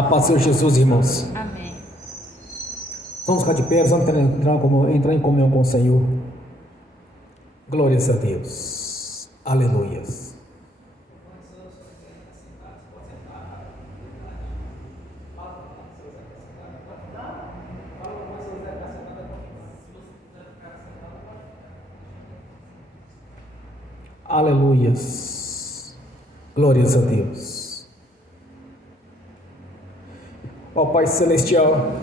A paz do Senhor Jesus, irmãos. Amém. Vamos ficar de pé, vamos entrar em comunhão com o Senhor. Glórias a Deus. Aleluias. Aleluias. Glórias a Deus. Ó Pai Celestial,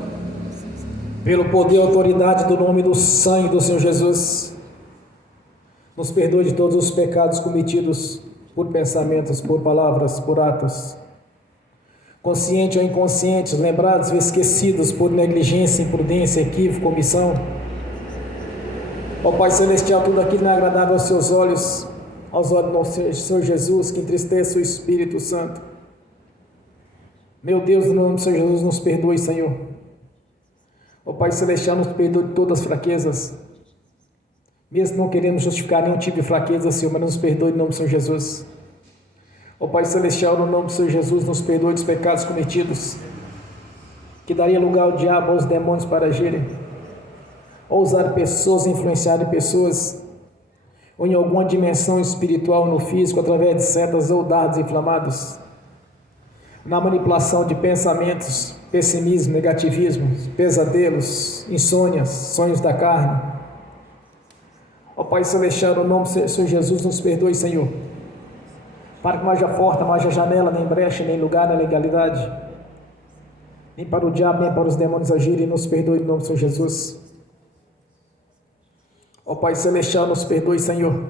pelo poder e autoridade do nome do sangue do Senhor Jesus, nos perdoe de todos os pecados cometidos por pensamentos, por palavras, por atos, conscientes ou inconscientes, lembrados ou esquecidos por negligência, imprudência, equívoco, omissão. Ó Pai Celestial, tudo aquilo não é agradável aos seus olhos, aos olhos do Senhor Jesus, que entristece o Espírito Santo. Meu Deus, no nome do Senhor Jesus, nos perdoe, Senhor. Ó Pai Celestial, nos perdoe de todas as fraquezas. Mesmo não queremos justificar nenhum tipo de fraqueza, Senhor, mas nos perdoe em nome do Senhor Jesus. Ó Pai Celestial, no nome do Senhor Jesus, nos perdoe dos pecados cometidos, que daria lugar ao diabo, aos demônios para agirem, ou usar pessoas, influenciar pessoas, ou em alguma dimensão espiritual no físico, através de setas ou dardos inflamados, na manipulação de pensamentos, pessimismo, negativismo, pesadelos, insônias, sonhos da carne. Ó Pai Celestial, no nome do Senhor Jesus, nos perdoe, Senhor, para que não haja porta, não haja janela, nem brecha, nem lugar na legalidade, nem para o diabo, nem para os demônios agirem. Nos perdoe, em nome do Senhor Jesus. Ó Pai Celestial, nos perdoe, Senhor,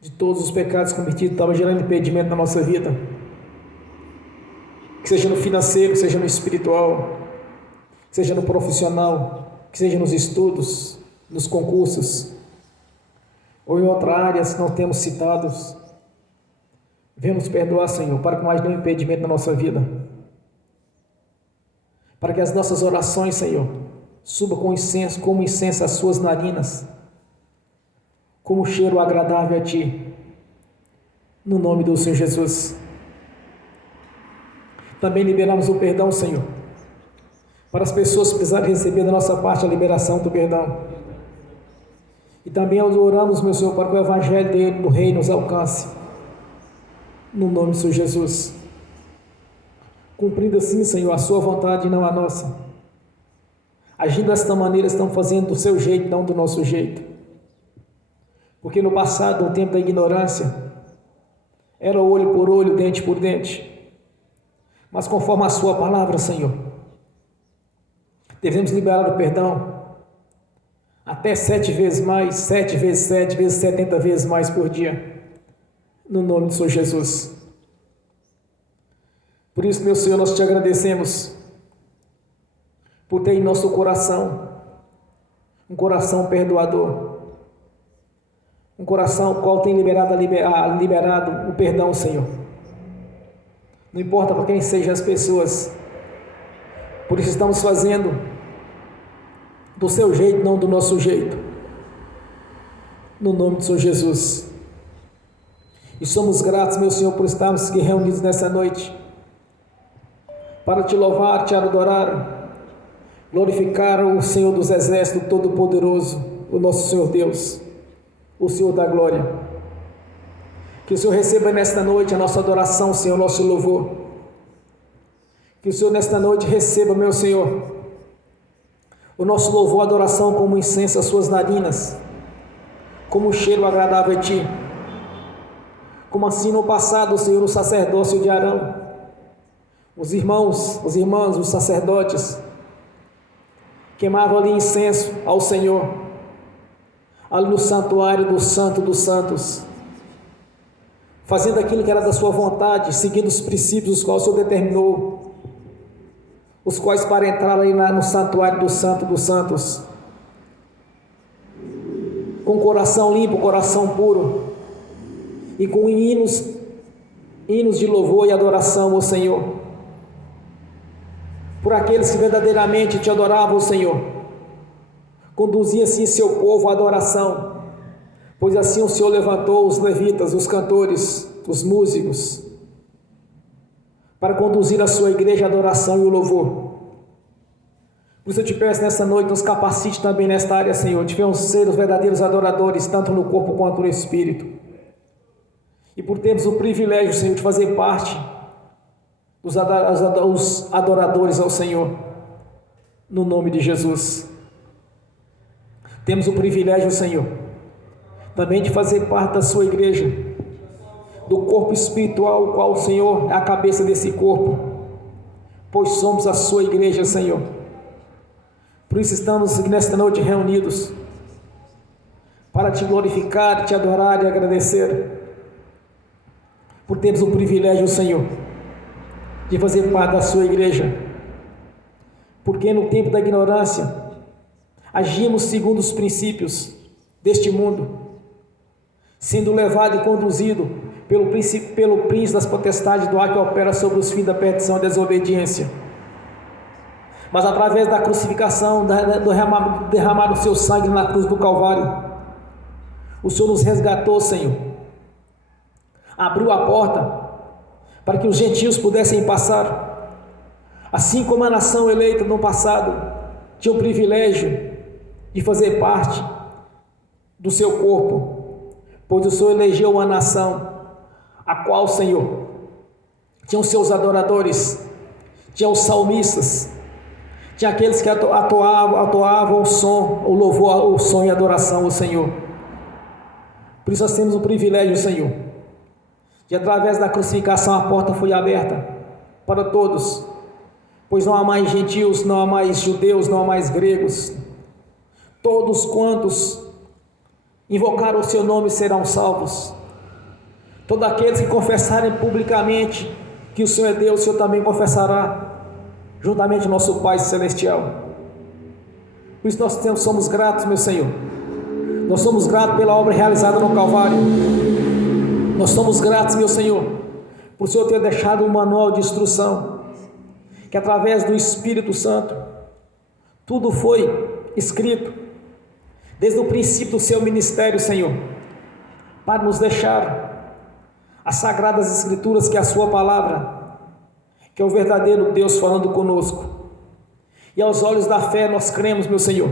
de todos os pecados cometidos que estavam gerando impedimento na nossa vida, que seja no financeiro, que seja no espiritual, que seja no profissional, que seja nos estudos, nos concursos, ou em outra área, se não temos citados. Venha nos perdoar, Senhor, para que não haja nenhum impedimento na nossa vida, para que as nossas orações, Senhor, suba com incenso, como incenso às suas narinas, como cheiro agradável a Ti, no nome do Senhor Jesus. Também liberamos o perdão, Senhor, para as pessoas que precisarem receber da nossa parte a liberação do perdão. E também oramos, meu Senhor, para que o Evangelho do Rei nos alcance, no nome do Senhor Jesus. Cumprindo assim, Senhor, a Sua vontade e não a nossa. Agindo desta maneira, estamos fazendo do Seu jeito, não do nosso jeito. Porque no passado, no tempo da ignorância, era olho por olho, dente por dente. Mas conforme a Sua palavra, Senhor, devemos liberar o perdão até 7 vezes mais, 7 vezes 7 vezes 70 vezes mais por dia, no nome do Senhor Jesus. Por isso, meu Senhor, nós te agradecemos por ter em nosso coração um coração perdoador, um coração qual tem liberado o perdão, Senhor. Não importa para quem sejam as pessoas, por isso estamos fazendo do Seu jeito, não do nosso jeito, no nome do Senhor Jesus. E somos gratos, meu Senhor, por estarmos aqui reunidos nessa noite, para Te louvar, Te adorar, glorificar o Senhor dos Exércitos Todo-Poderoso, o nosso Senhor Deus, o Senhor da glória. Que o Senhor receba nesta noite a nossa adoração, Senhor, nosso louvor. Que o Senhor nesta noite receba, meu Senhor, o nosso louvor, adoração como incenso às Suas narinas, como um cheiro agradável a Ti. Como assim no passado, Senhor, o sacerdócio de Arão, os irmãos, as irmãs, os sacerdotes, queimavam ali incenso ao Senhor, ali no santuário do Santo dos Santos, fazendo aquilo que era da Sua vontade, seguindo os princípios os quais o Senhor determinou, os quais para entrar aí no santuário do Santo dos Santos, com coração limpo, coração puro, e com hinos de louvor e adoração ao Senhor, por aqueles que verdadeiramente Te adoravam, Senhor. Conduzia assim Seu povo à adoração, pois assim o Senhor levantou os levitas, os cantores, os músicos, para conduzir a sua igreja à adoração e o louvor. Por isso eu te peço nessa noite, nos capacite também nesta área, Senhor, de ser os verdadeiros adoradores, tanto no corpo quanto no espírito. E por termos o privilégio, Senhor, de fazer parte dos adoradores ao Senhor, no nome de Jesus. Temos o privilégio, Senhor, também de fazer parte da sua igreja, do corpo espiritual, o qual o Senhor é a cabeça desse corpo, pois somos a sua igreja, Senhor. Por isso estamos nesta noite reunidos, para te glorificar, te adorar e agradecer, por termos o privilégio, Senhor, de fazer parte da sua igreja, porque no tempo da ignorância, agimos segundo os princípios deste mundo, sendo levado e conduzido pelo príncipe das potestades do ar que opera sobre os filhos da perdição e desobediência. Mas através da crucificação, derramar o seu sangue na cruz do Calvário, o Senhor nos resgatou, Senhor. Abriu a porta para que os gentios pudessem passar, assim como a nação eleita no passado tinha o privilégio de fazer parte do seu corpo, pois o Senhor elegeu uma nação a qual, Senhor, tinha os seus adoradores, tinha os salmistas, tinha aqueles que atuavam o som, o louvor, o som e a adoração ao Senhor. Por isso nós temos o privilégio, Senhor, de através da crucificação a porta foi aberta para todos, pois não há mais gentios, não há mais judeus, não há mais gregos. Todos quantos invocaram o seu nome serão salvos. Todos aqueles que confessarem publicamente que o Senhor é Deus, o Senhor também confessará, juntamente nosso Pai Celestial. Por isso nós somos gratos, meu Senhor. Nós somos gratos pela obra realizada no Calvário. Nós somos gratos, meu Senhor, por o Senhor ter deixado um manual de instrução, que através do Espírito Santo, tudo foi escrito, desde o princípio do seu ministério, Senhor, para nos deixar as sagradas escrituras, que é a sua palavra, que é o verdadeiro Deus falando conosco. E aos olhos da fé nós cremos, meu Senhor,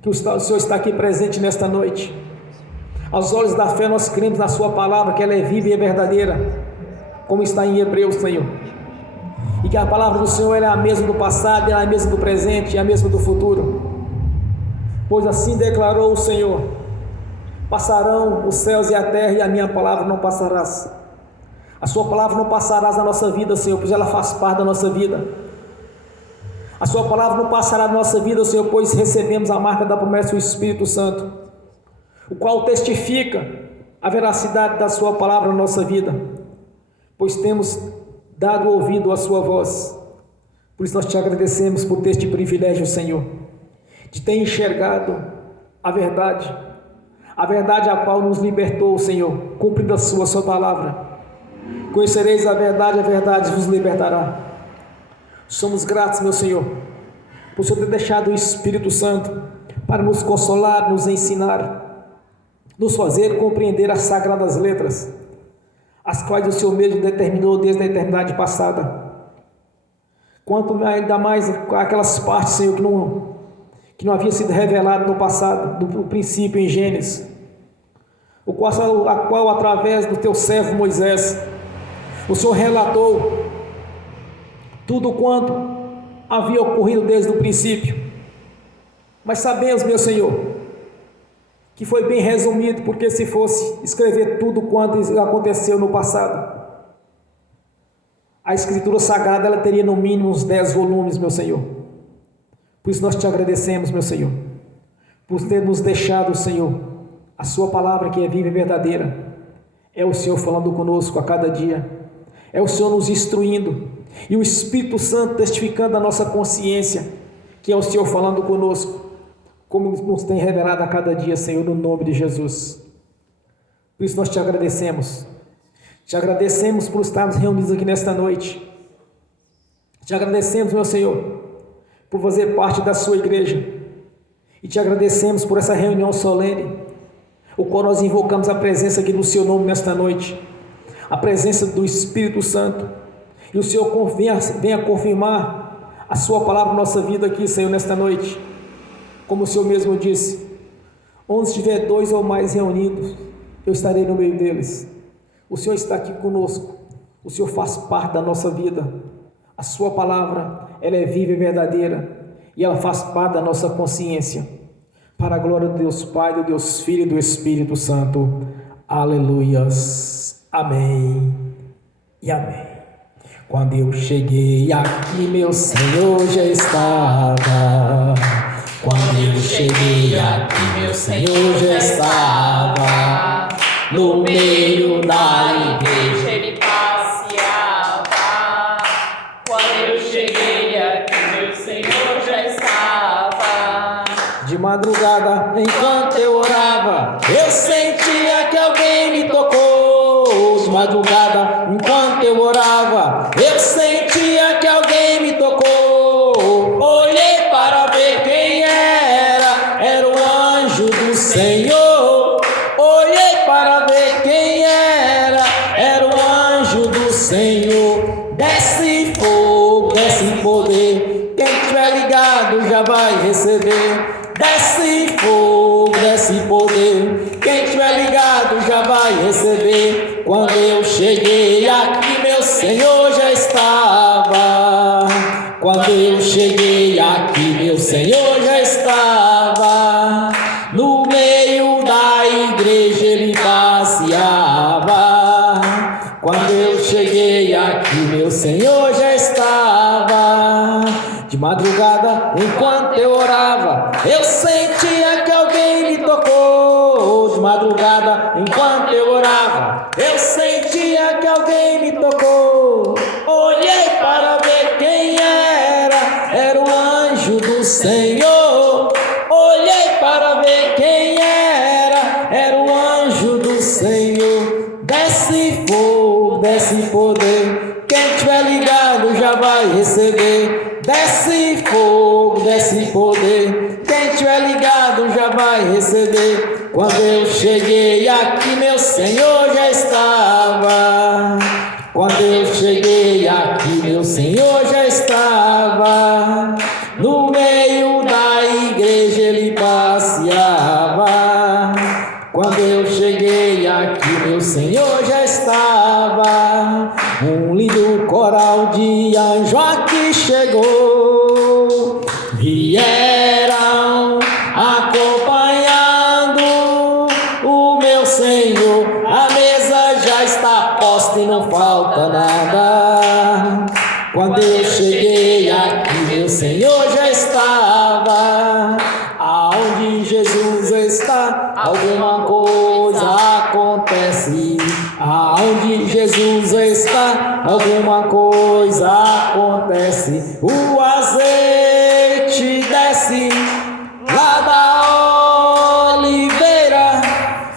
que o Senhor está aqui presente nesta noite. Aos olhos da fé nós cremos na sua palavra, que ela é viva e é verdadeira, como está em Hebreus, Senhor. E que a palavra do Senhor é a mesma do passado, é a mesma do presente, é a mesma do futuro. Pois assim declarou o Senhor: passarão os céus e a terra, e a minha palavra não passarás. A sua palavra não passarás na nossa vida, Senhor, pois ela faz parte da nossa vida. A sua palavra não passará na nossa vida, Senhor, pois recebemos a marca da promessa do Espírito Santo, o qual testifica a veracidade da sua palavra na nossa vida, pois temos dado ouvido à sua voz. Por isso nós te agradecemos por ter este privilégio, Senhor, de ter enxergado a verdade a qual nos libertou, Senhor, cumprindo a sua palavra. Conhecereis a verdade vos libertará. Somos gratos, meu Senhor, por Senhor ter deixado o Espírito Santo para nos consolar, nos ensinar, nos fazer compreender as sagradas letras, as quais o Senhor mesmo determinou desde a eternidade passada. Quanto ainda mais aquelas partes, Senhor, que não havia sido revelado no passado, do princípio em Gênesis, a qual através do teu servo Moisés, o Senhor relatou tudo quanto havia ocorrido desde o princípio. Mas sabemos, meu Senhor, que foi bem resumido, porque se fosse escrever tudo quanto aconteceu no passado, a Escritura Sagrada ela teria no mínimo uns 10 volumes, meu Senhor. Por isso nós te agradecemos, meu Senhor, por ter nos deixado, Senhor, a sua palavra que é viva e verdadeira. É o Senhor falando conosco a cada dia, é o Senhor nos instruindo, e o Espírito Santo testificando a nossa consciência, que é o Senhor falando conosco, como nos tem revelado a cada dia, Senhor, no nome de Jesus. Por isso nós te agradecemos por estarmos reunidos aqui nesta noite. Te agradecemos, meu Senhor, por fazer parte da sua igreja, e te agradecemos por essa reunião solene, o qual nós invocamos a presença aqui do seu nome nesta noite, a presença do Espírito Santo, E o Senhor venha confirmar a sua palavra na nossa vida aqui, Senhor, nesta noite. Como o Senhor mesmo disse, onde estiver 2 ou mais reunidos, eu estarei no meio deles. O Senhor está aqui conosco, o Senhor faz parte da nossa vida. A sua palavra, ela é viva e verdadeira, e ela faz parte da nossa consciência. Para a glória de Deus Pai, do Deus Filho e do Espírito Santo. Aleluias. Amém e amém. Quando eu cheguei aqui, meu Senhor já estava. Quando eu cheguei aqui, meu Senhor já estava. No meio da igreja ele passeava. Quando eu cheguei aqui, meu Senhor já estava. De madrugada, enquanto eu orava, eu sentia que alguém me tocou. De madrugada, enquanto eu orava, eu sentia que alguém me tocou. Olhei para ver quem era o anjo do Senhor. Olhei para ver quem era o anjo do Senhor. Desce fogo, desce poder, quem estiver ligado já vai receber. Desce fogo, desce poder, quem estiver ligado já vai receber. Quando eu cheguei aqui, meu Senhor já estava. Quando eu cheguei aqui, meu Senhor já estava. No meio da igreja ele passeava. Quando eu cheguei aqui, meu Senhor já estava. De madrugada, enquanto eu orava, eu sentia que alguém me tocou. De madrugada, enquanto eu orava, eu sentia que alguém me tocou. Olhei para ver quem era o anjo do Senhor. Olhei para ver quem era o anjo do Senhor. Desce fogo, desce poder, quem estiver ligado já vai receber. Desce fogo, desce poder, quem estiver ligado já vai receber. Quando eu cheguei aqui, meu Senhor já estava. Quando eu cheguei aqui, meu Senhor já estava. No meio da igreja ele passeava. Quando eu cheguei aqui, meu Senhor já estava. Um lindo coral de anjo aqui chegou. Vieram acompanhando o meu Senhor. A mesa já está posta e não falta nada. Quando eu cheguei aqui, meu Senhor já estava. Aonde Jesus está, alguma coisa acontece. Aonde Jesus está, alguma coisa acontece. O azeite desce lá da oliveira,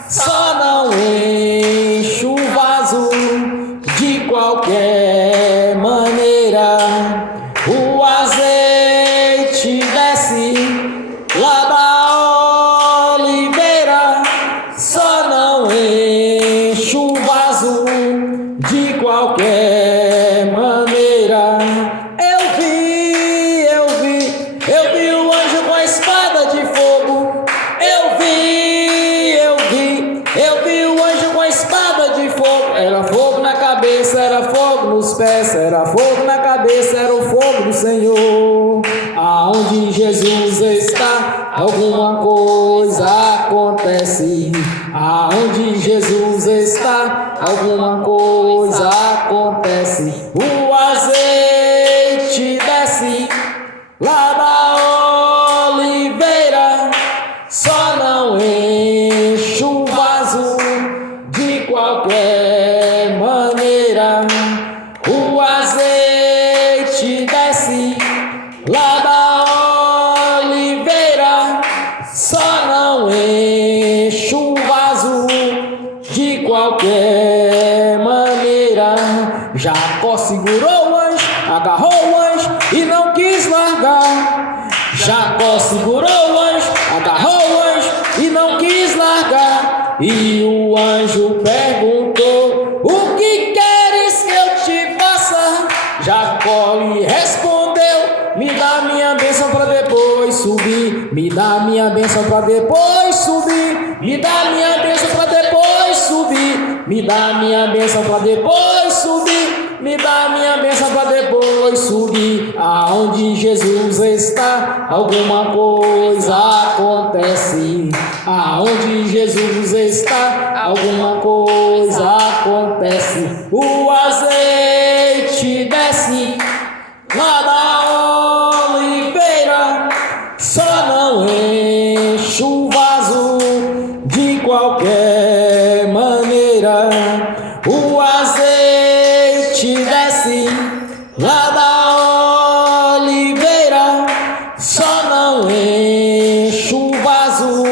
só não enche o vaso de qualquer maneira. O azeite desce lá da oliveira, só não enche o vaso de qualquer maneira. Eu vi o anjo com a espada de fogo. Eu vi o anjo com a espada de fogo. Era fogo na cabeça, era fogo nos pés, era fogo na cabeça, era o fogo do Senhor. Aonde Jesus está, alguma coisa acontece. Aonde Jesus está, alguma coisa acontece. O azeite desce lá da oliveira, só não enche o vaso de qualquer maneira. O azeite desce lá da oliveira, só não enche o vaso de qualquer maneira. Jacó segurou o anjo, agarrou o anjo e não quis largar. Jacó segurou o anjo, agarrou o anjo e não quis largar. E o anjo perguntou: o que queres que eu te faça? respondeu: me dá minha bênção para depois subir. Me dá minha bênção para depois subir. Me dá minha bênção para depois subir. Me dá minha bênção para depois subir. Me dá minha bênção para depois subir. Aonde Jesus está, alguma coisa acontece. Aonde Jesus está, alguma coisa acontece. O azeite desce lá da oliveira, só não enche o vaso de qualquer maneira. O azeite desce lá da oliveira, só não enche o vaso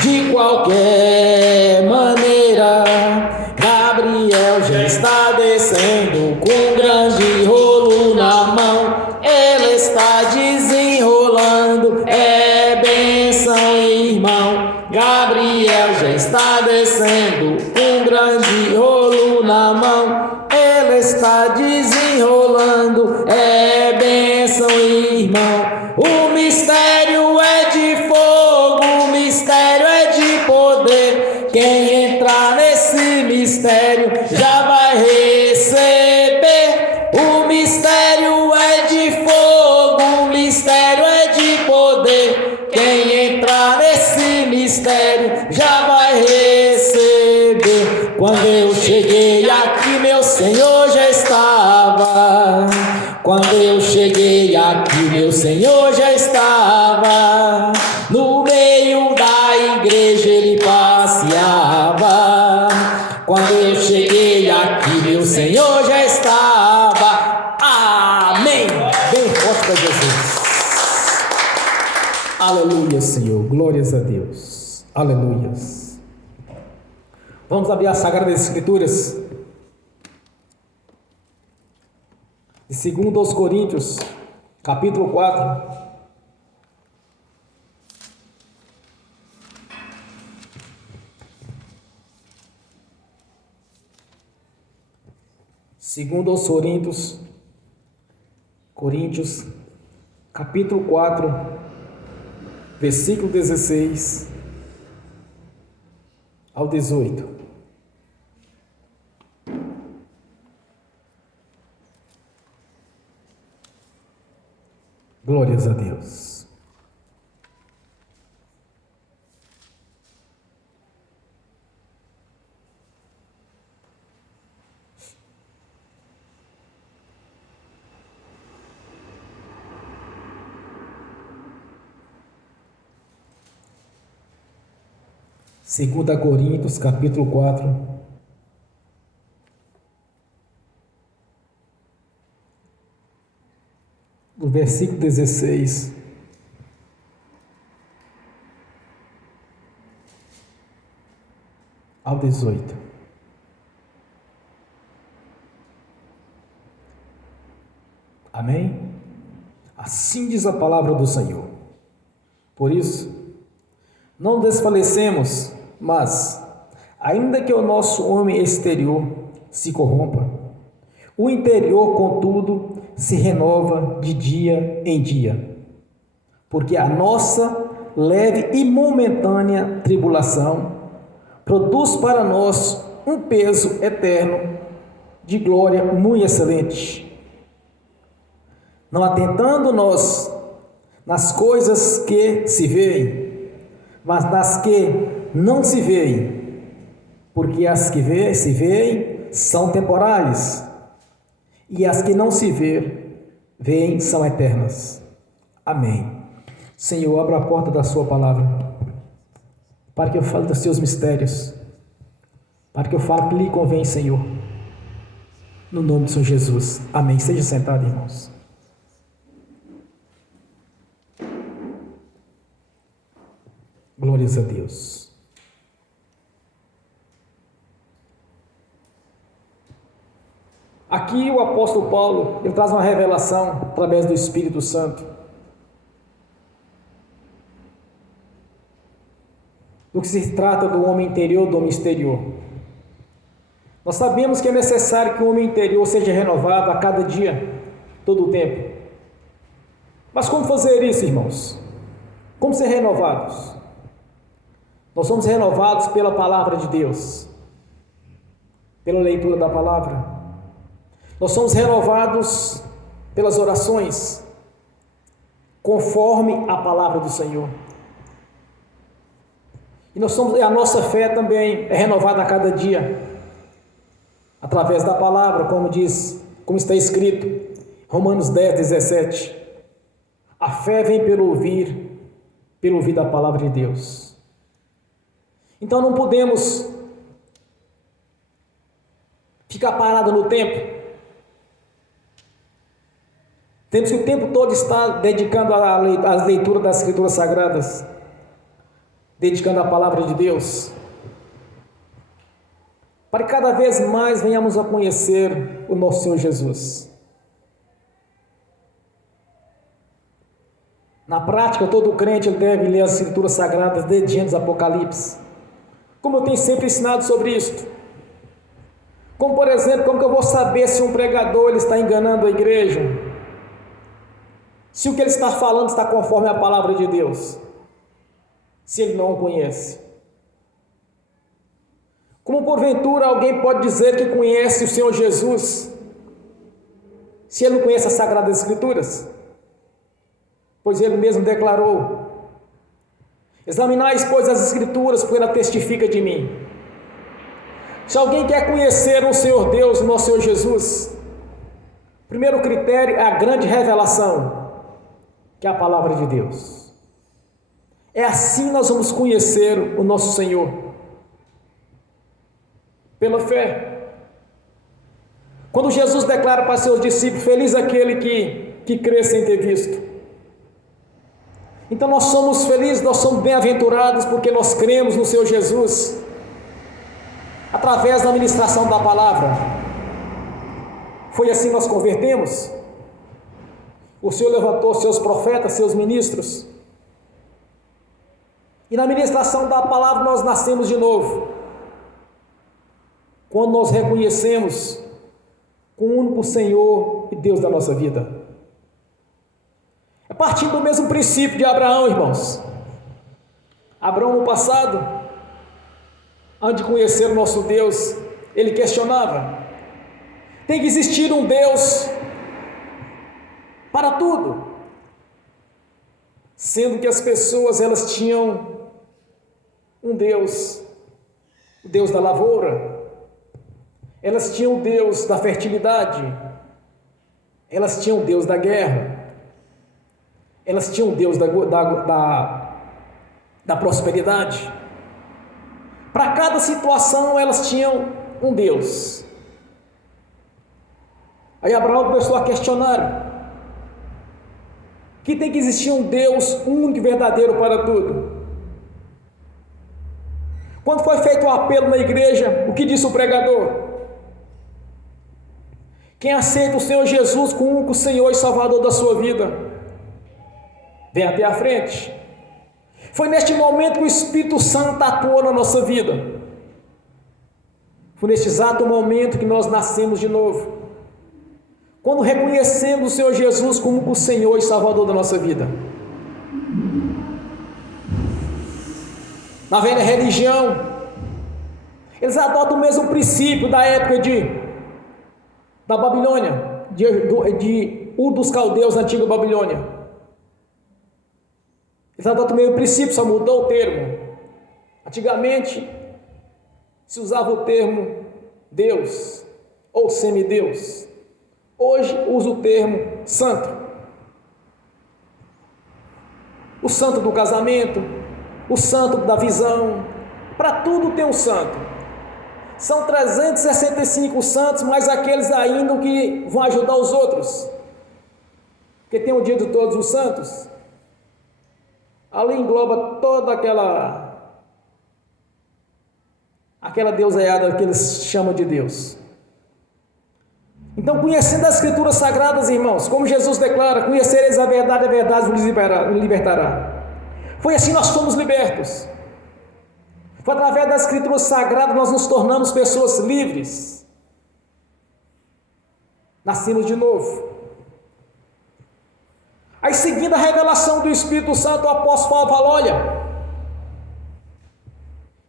de qualquer maneira. Gabriel já está descendo com grande rolo na mão. Ele está desenrolando, é bênção, irmão. Gabriel já está descendo com grande rolo na mão. Ele está desenrolando, é bênção, irmão. O mistério é de fogo, o mistério é de poder. Quem entrar nesse mistério já vai receber. O mistério é de fogo, o mistério é de poder. Quem entrar nesse mistério já vai receber. Quando eu cheguei aqui, meu Senhor já estava. Quando eu cheguei aqui, meu Senhor já estava. No meio da igreja ele passeava. Quando eu cheguei aqui, meu Senhor já estava. Amém. Bem forte para Jesus. Aleluia, Senhor. Glórias a Deus. Aleluias. Vamos abrir as Sagradas Escrituras. De 2 Coríntios, capítulo 4. Segundo aos Coríntios, capítulo 4, versículo 16 ao 18. Glórias a Deus. Segunda Coríntios, capítulo 4, do versículo 16 ao 18. Amém? Assim diz a palavra do Senhor. Por isso, não desfalecemos, mas, ainda que o nosso homem exterior se corrompa, o interior, contudo, se renova de dia em dia, porque a nossa leve e momentânea tribulação produz para nós um peso eterno de glória muito excelente, não atentando nós nas coisas que se veem, mas nas que não se veem, porque as que se veem são temporais, e as que não se veem são eternas. Amém. Senhor, abra a porta da sua palavra, para que eu fale dos seus mistérios, para que eu fale o que lhe convém, Senhor, no nome de Senhor Jesus. Amém. Seja sentado, irmãos. Glórias a Deus. Aqui o apóstolo Paulo, ele traz uma revelação através do Espírito Santo do que se trata do homem interior e do homem exterior. Nós sabemos que é necessário que o homem interior seja renovado a cada dia, todo o tempo. Mas como fazer isso, irmãos? Como ser renovados? Nós somos renovados pela palavra de Deus, pela leitura da palavra. Nós somos renovados pelas orações, conforme a palavra do Senhor. E a nossa fé também é renovada a cada dia, através da palavra, como está escrito, Romanos 10, 17. A fé vem pelo ouvir da palavra de Deus. Então não podemos ficar parado no tempo. Temos que o tempo todo estar dedicando à leitura das Escrituras Sagradas, dedicando à palavra de Deus, para que cada vez mais venhamos a conhecer o nosso Senhor Jesus. Na prática, todo crente deve ler as Escrituras Sagradas desde Gênesis Apocalipse, como eu tenho sempre ensinado sobre isto. Como, por exemplo, como que eu vou saber se um pregador ele está enganando a igreja? Se o que ele está falando está conforme a palavra de Deus, se ele não o conhece. Como porventura alguém pode dizer que conhece o Senhor Jesus, se ele não conhece as Sagradas Escrituras? Pois ele mesmo declarou: examinai, pois, as Escrituras, porque ela testifica de mim. Se alguém quer conhecer o Senhor Deus, o nosso Senhor Jesus, o primeiro critério é a grande revelação, que é a palavra de Deus. É assim nós vamos conhecer o nosso Senhor, pela fé. Quando Jesus declara para seus discípulos: feliz aquele que crê sem ter visto. Então nós somos felizes, nós somos bem-aventurados, porque nós cremos no Senhor Jesus, através da ministração da palavra. Foi assim que nós convertemos. O Senhor levantou seus profetas, seus ministros, e na ministração da palavra nós nascemos de novo, quando nós reconhecemos o único Senhor e Deus da nossa vida. É partindo do mesmo princípio de Abraão, irmãos. Abraão, no passado, antes de conhecer o nosso Deus, ele questionava: tem que existir um Deus para tudo, sendo que as pessoas elas tinham um Deus, o Deus da lavoura, elas tinham o Deus da fertilidade, elas tinham o Deus da guerra, elas tinham o Deus da prosperidade. Para cada situação elas tinham um Deus. Aí Abraão começou a questionar que tem que existir um Deus único e verdadeiro para tudo. Quando foi feito o apelo na igreja, o que disse o pregador? Quem aceita o Senhor Jesus como único Senhor e Salvador da sua vida, vem até a frente. Foi neste momento que o Espírito Santo atuou na nossa vida. Foi neste exato momento que nós nascemos de novo, quando reconhecemos o Senhor Jesus como o Senhor e Salvador da nossa vida. Na velha religião, eles adotam o mesmo princípio da época da Babilônia, de Ur dos Caldeus, na antiga Babilônia. Eles adotam o mesmo princípio, só mudou o termo. Antigamente se usava o termo Deus ou semideus. Hoje usa o termo santo. O santo do casamento, o santo da visão, para tudo tem um santo. São 365 santos, mais aqueles ainda que vão ajudar os outros, porque tem o dia de todos os santos. Ali engloba toda aquela deusaiada que eles chamam de Deus. Então, conhecendo as Escrituras Sagradas, irmãos, como Jesus declara: conhecereis a verdade vos libertará. Foi assim que nós fomos libertos. Foi através das Escrituras Sagradas que nós nos tornamos pessoas livres. Nascemos de novo. A Aí, seguindo a revelação do Espírito Santo, o apóstolo Paulo fala: olha,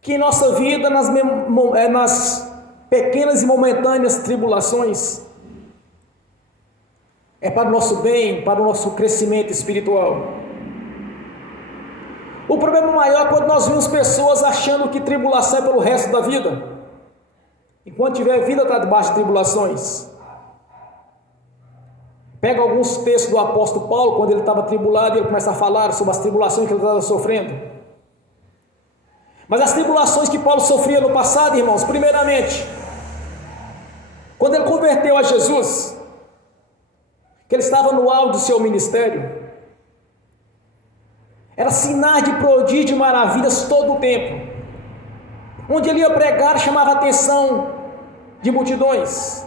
que em nossa vida, nas pequenas e momentâneas tribulações, é para o nosso bem, para o nosso crescimento espiritual. O problema maior é quando nós vemos pessoas achando que tribulação é pelo resto da vida. Enquanto tiver vida, está debaixo de tribulações. Pega alguns textos do apóstolo Paulo, quando ele estava tribulado, ele começa a falar sobre as tribulações que ele estava sofrendo. Mas as tribulações que Paulo sofria no passado, irmãos, primeiramente, quando ele converteu a Jesus, que ele estava no auge do seu ministério, era sinais de prodígio e maravilhas todo o tempo. Onde ele ia pregar, chamava a atenção de multidões.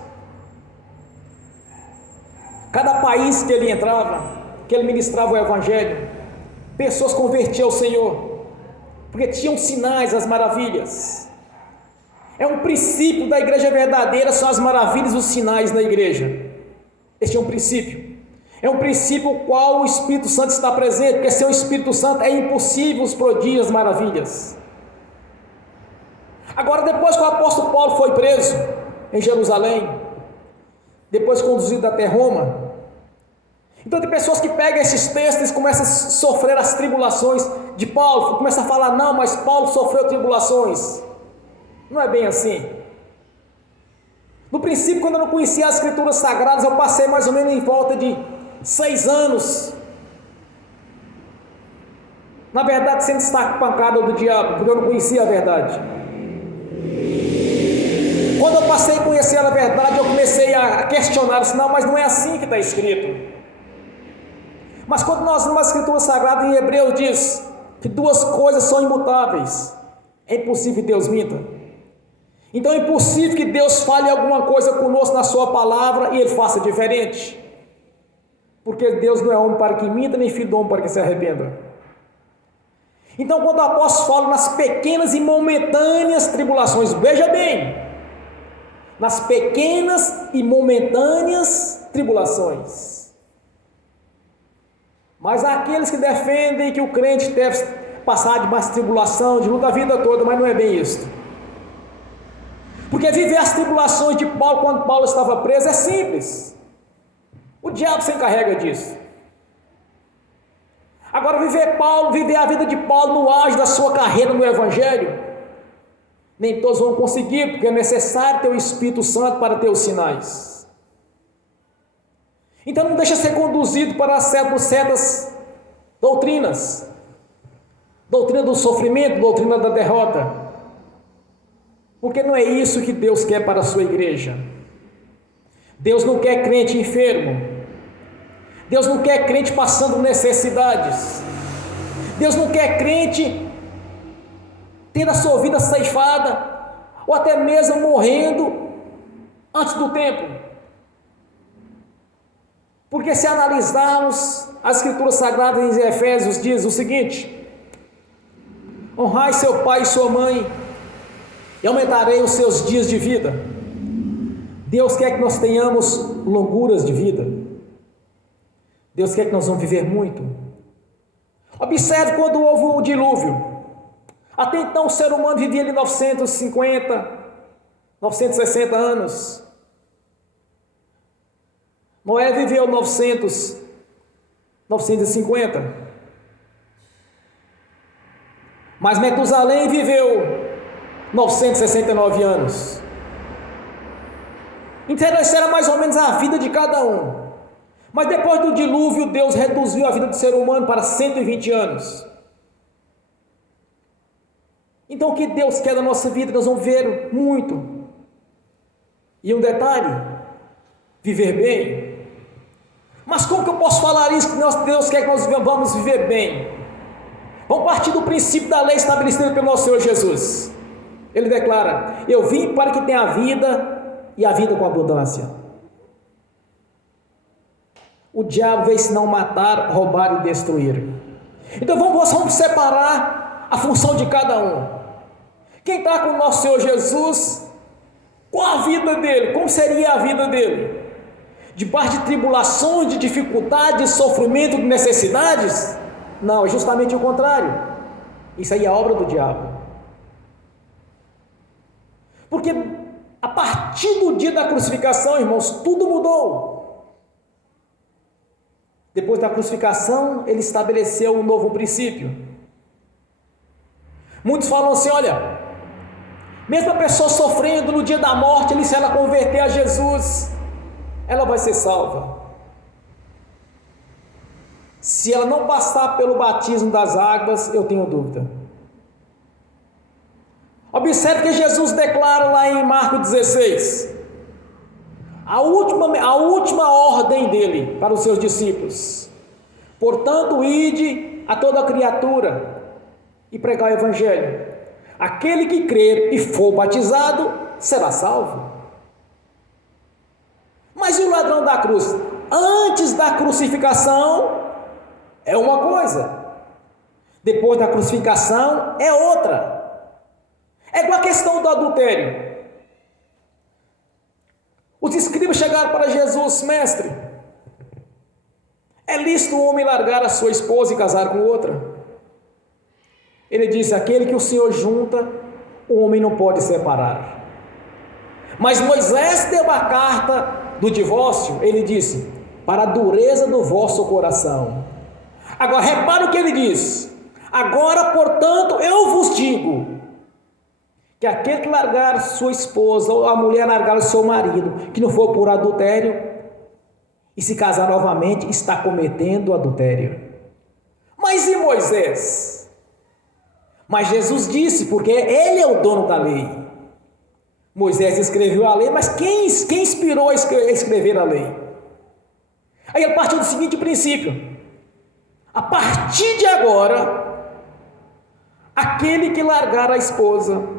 Cada país que ele entrava, que ele ministrava o evangelho, pessoas convertiam ao Senhor, porque tinham sinais, as maravilhas. É um princípio da igreja verdadeira, são as maravilhas e os sinais na igreja. Este é um princípio. É um princípio o qual o Espírito Santo está presente, porque sem o Espírito Santo é impossível os prodígios, as maravilhas. Agora, depois que o apóstolo Paulo foi preso em Jerusalém, depois conduzido até Roma, então tem pessoas que pegam esses textos e começam a sofrer as tribulações de Paulo, começam a falar: não, mas Paulo sofreu tribulações. Não é bem assim. No princípio, quando eu não conhecia as Escrituras Sagradas, eu passei mais ou menos em volta de 6 anos, na verdade, sendo pancada do diabo, porque eu não conhecia a verdade. Quando eu passei a conhecer a verdade, eu comecei a questionar, disse: não, mas não é assim que está escrito. Mas quando nós vemos a Escritura Sagrada, em Hebreu diz que 2 coisas são imutáveis: é impossível que Deus minta. Então é impossível que Deus fale alguma coisa conosco na sua palavra e Ele faça diferente, porque Deus não é homem para que minta, nem filho do homem para que se arrependa. Então, quando o apóstolo fala nas pequenas e momentâneas tribulações, veja bem, nas pequenas e momentâneas tribulações. Mas há aqueles que defendem que o crente deve passar de mais tribulação, de luta a vida toda, mas não é bem isso. Porque viver as tribulações de Paulo quando Paulo estava preso é simples. O diabo se encarrega disso. Agora, viver a vida de Paulo no auge da sua carreira no Evangelho, nem todos vão conseguir, porque é necessário ter o Espírito Santo para ter os sinais. Então não deixa ser conduzido para certas doutrinas. Doutrina do sofrimento, doutrina da derrota. Porque não é isso que Deus quer para a sua igreja. Deus não quer crente enfermo. Deus não quer crente passando necessidades. Deus não quer crente tendo a sua vida ceifada, ou até mesmo morrendo antes do tempo. Porque se analisarmos as Escrituras Sagradas em Efésios, diz o seguinte: honrai seu pai e sua mãe, e aumentarei os seus dias de vida. Deus quer que nós tenhamos longuras de vida. Deus quer que nós vamos viver muito. Observe quando houve o dilúvio. Até então o ser humano vivia ali 950, 960 anos. Noé viveu 950. Mas Metusalém viveu 969 anos. Então essa era mais ou menos a vida de cada um. Mas depois do dilúvio, Deus reduziu a vida do ser humano para 120 anos. Então o que Deus quer da nossa vida? Nós vamos ver muito. E um detalhe: viver bem. Mas como que eu posso falar isso? Que Deus quer que nós vamos viver bem. Vamos partir do princípio da lei estabelecida pelo nosso Senhor Jesus. Ele declara: eu vim para que tenha a vida e a vida com abundância. O diabo veio senão matar, roubar e destruir. Então vamos separar a função de cada um. Quem está com o nosso Senhor Jesus, qual a vida dele? Como seria a vida dele? debaixo de tribulações, de dificuldades, de sofrimento, de necessidades? Não, é justamente o contrário. Isso aí é obra do diabo. Porque a partir do dia da crucificação, irmãos, tudo mudou. Depois da crucificação, ele estabeleceu um novo princípio. Muitos falam assim, olha, mesmo a pessoa sofrendo no dia da morte, se ela converter a Jesus, ela vai ser salva. Se ela não passar pelo batismo das águas, eu tenho dúvida. Observe que Jesus declara lá em Marcos 16, a última ordem dele para os seus discípulos: portanto, ide a toda criatura e pregar o evangelho. Aquele que crer e for batizado será salvo. Mas e o ladrão da cruz? Antes da crucificação é uma coisa, depois da crucificação é outra. É igual a questão do adultério. Os escribas chegaram para Jesus: mestre, é lícito um homem largar a sua esposa e casar com outra? Ele disse: aquele que o Senhor junta, o homem não pode separar. Mas Moisés deu a carta do divórcio. Ele disse: para a dureza do vosso coração. Agora repare o que ele diz: agora, portanto, eu vos digo que aquele que largar sua esposa, ou a mulher largar o seu marido, que não for por adultério, e se casar novamente, está cometendo adultério. Mas e Moisés? Mas Jesus disse, porque ele é o dono da lei. Moisés escreveu a lei, mas quem inspirou a escrever a lei? Aí ele partiu do seguinte princípio: a partir de agora, aquele que largar a esposa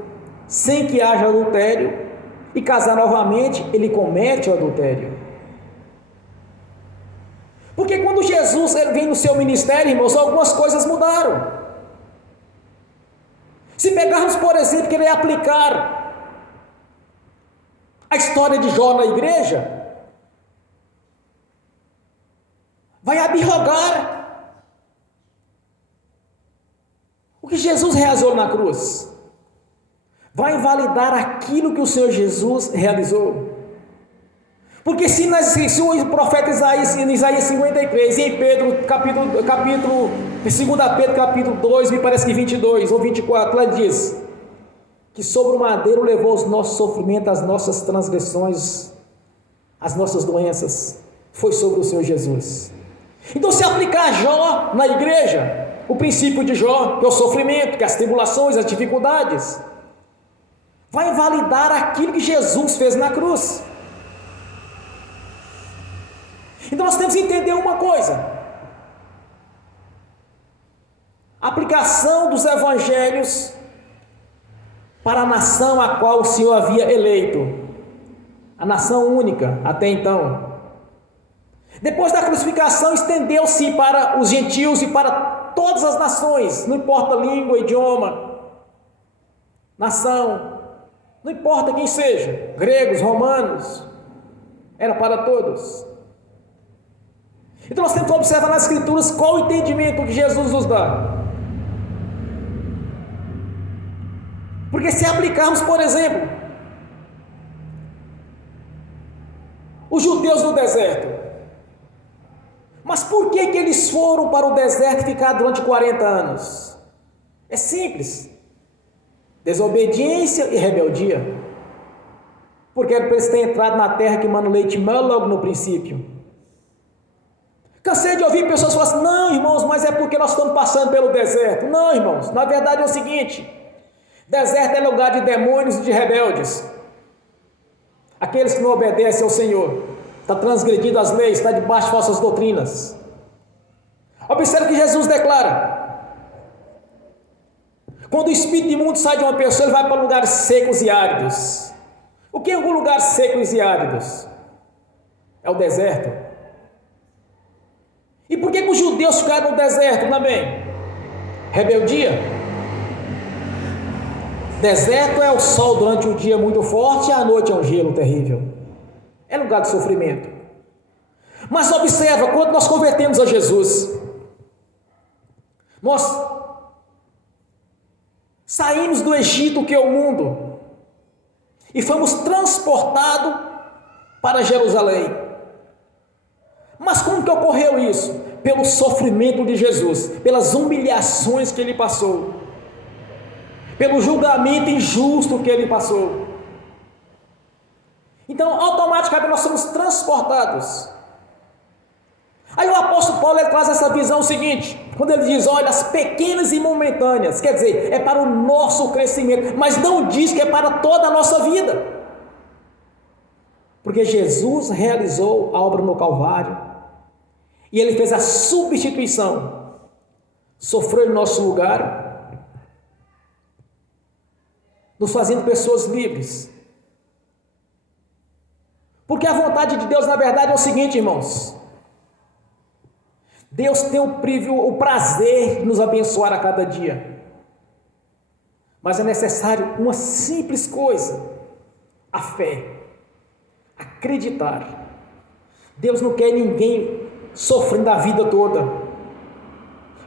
sem que haja adultério e casar novamente, ele comete o adultério. Porque quando Jesus vem no seu ministério, irmãos, algumas coisas mudaram. Se pegarmos, por exemplo, querer aplicar a história de Jó na igreja, vai abrogar o que Jesus realizou na cruz. Vai invalidar aquilo que o Senhor Jesus realizou. Porque se o profeta Isaías, em Isaías 53, e em Pedro, capítulo 2 Pedro, capítulo 2, me parece que 22 ou 24, lá diz que sobre o madeiro levou os nossos sofrimentos, as nossas transgressões, as nossas doenças, foi sobre o Senhor Jesus. Então, se aplicar a Jó na igreja, o princípio de Jó, que é o sofrimento, que é as tribulações, as dificuldades, vai invalidar aquilo que Jesus fez na cruz. Então nós temos que entender uma coisa: a aplicação dos evangelhos para a nação a qual o Senhor havia eleito, a nação única até então. Depois da crucificação, estendeu-se para os gentios e para todas as nações, não importa língua, idioma, nação, não importa quem seja, gregos, romanos, era para todos. Então nós temos que observar nas escrituras qual o entendimento que Jesus nos dá. Porque se aplicarmos, por exemplo, os judeus no deserto, mas por que eles foram para o deserto ficar durante 40 anos? É simples: desobediência e rebeldia. Porque era para eles terem entrado na terra que mana leite e mel logo no princípio. Cansei de ouvir pessoas falarem assim: não, irmãos, mas é porque nós estamos passando pelo deserto. Não, irmãos, na verdade é o seguinte: deserto é lugar de demônios e de rebeldes. Aqueles que não obedecem ao Senhor, está transgredindo as leis, está debaixo de falsas doutrinas. Observe que Jesus declara: quando o espírito imundo sai de uma pessoa, ele vai para lugares secos e áridos. O que é um lugar secos e áridos? É o deserto. E por que os judeus ficaram no deserto também? Rebeldia. Deserto é o sol durante o dia muito forte e à noite é um gelo terrível. É lugar de sofrimento. Mas observa, quando nós convertemos a Jesus, nós saímos do Egito, que é o mundo, e fomos transportados para Jerusalém. Mas como que ocorreu isso? Pelo sofrimento de Jesus, pelas humilhações que ele passou, pelo julgamento injusto que ele passou. Então, automaticamente nós somos transportados. Aí o apóstolo Paulo ele traz essa visão seguinte, quando ele diz, olha, as pequenas e momentâneas, quer dizer, é para o nosso crescimento, mas não diz que é para toda a nossa vida. Porque Jesus realizou a obra no Calvário, e ele fez a substituição, sofreu em nosso lugar, nos fazendo pessoas livres. Porque a vontade de Deus, na verdade, é o seguinte, irmãos: Deus tem o prazer de nos abençoar a cada dia, mas é necessário uma simples coisa: a fé, acreditar. Deus não quer ninguém sofrendo a vida toda,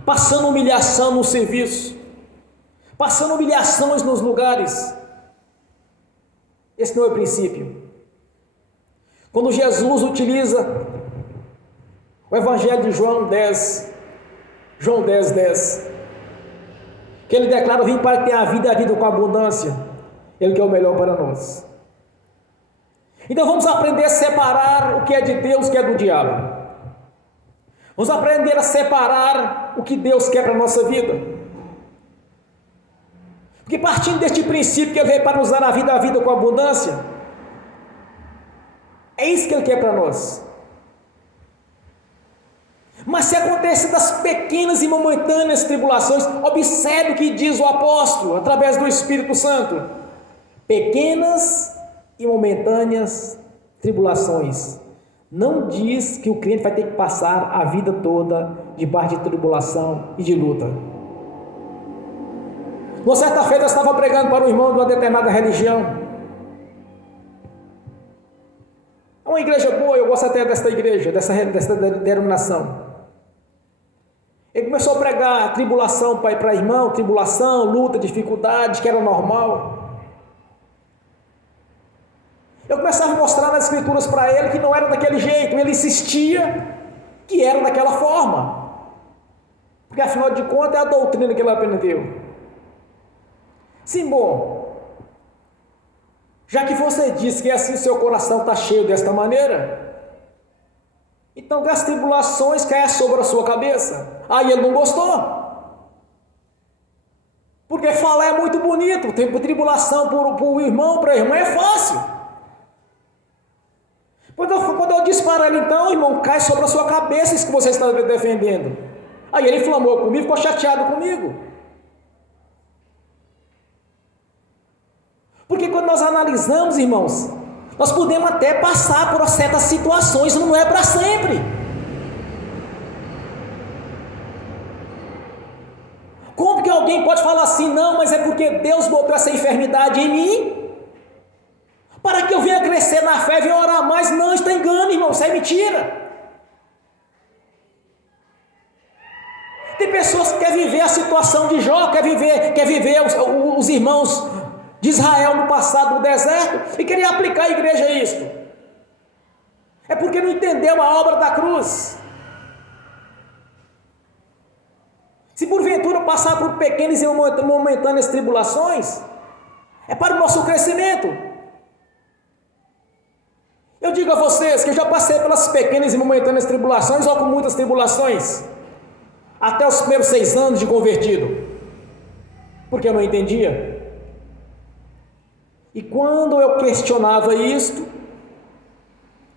passando humilhação no serviço, passando humilhações nos lugares. Esse não é o princípio. Quando Jesus utiliza o Evangelho de João 10, 10, que ele declara: vim para ter a vida com abundância. Ele quer o melhor para nós. Então vamos aprender a separar o que é de Deus e o que é do diabo. Vamos aprender a separar o que Deus quer para a nossa vida. Porque partindo deste princípio que ele veio para nos dar a vida com abundância, é isso que ele quer para nós. Mas se acontece das pequenas e momentâneas tribulações, observe o que diz o apóstolo, através do Espírito Santo: pequenas e momentâneas tribulações. Não diz que o crente vai ter que passar a vida toda debaixo de tribulação e de luta. Uma certa feita eu estava pregando para um irmão de uma determinada religião. É uma igreja boa, eu gosto até desta igreja, dessa denominação. Ele começou a pregar tribulação para irmão, tribulação, luta, dificuldade, que era normal. Eu começava a mostrar nas escrituras para ele que não era daquele jeito, ele insistia que era daquela forma, porque afinal de contas é a doutrina que ele aprendeu. Sim, bom, já que você disse que assim seu coração está cheio desta maneira, então que as tribulações caem sobre a sua cabeça. Aí ele não gostou, porque falar é muito bonito, tem tribulação para o irmão, para a irmã é fácil. Quando eu disse para ele, então, irmão, cai sobre a sua cabeça isso que você está defendendo. Aí ele inflamou comigo, ficou chateado comigo. Porque quando nós analisamos, irmãos, nós podemos até passar por certas situações, não é para sempre. Como que alguém pode falar assim, não, mas é porque Deus botou essa enfermidade em mim, para que eu venha crescer na fé, venha orar mais? Não, isso é engano, irmão, isso é mentira. Tem pessoas que querem viver a situação de Jó, quer viver os irmãos de Israel no passado no deserto, e querer aplicar à igreja isso. É porque não entendeu a obra da cruz. Se porventura passar por pequenas e momentâneas tribulações, é para o nosso crescimento. Eu digo a vocês que eu já passei pelas pequenas e momentâneas tribulações, ou com muitas tribulações, até os primeiros 6 anos de convertido, porque eu não entendia. E quando eu questionava isto,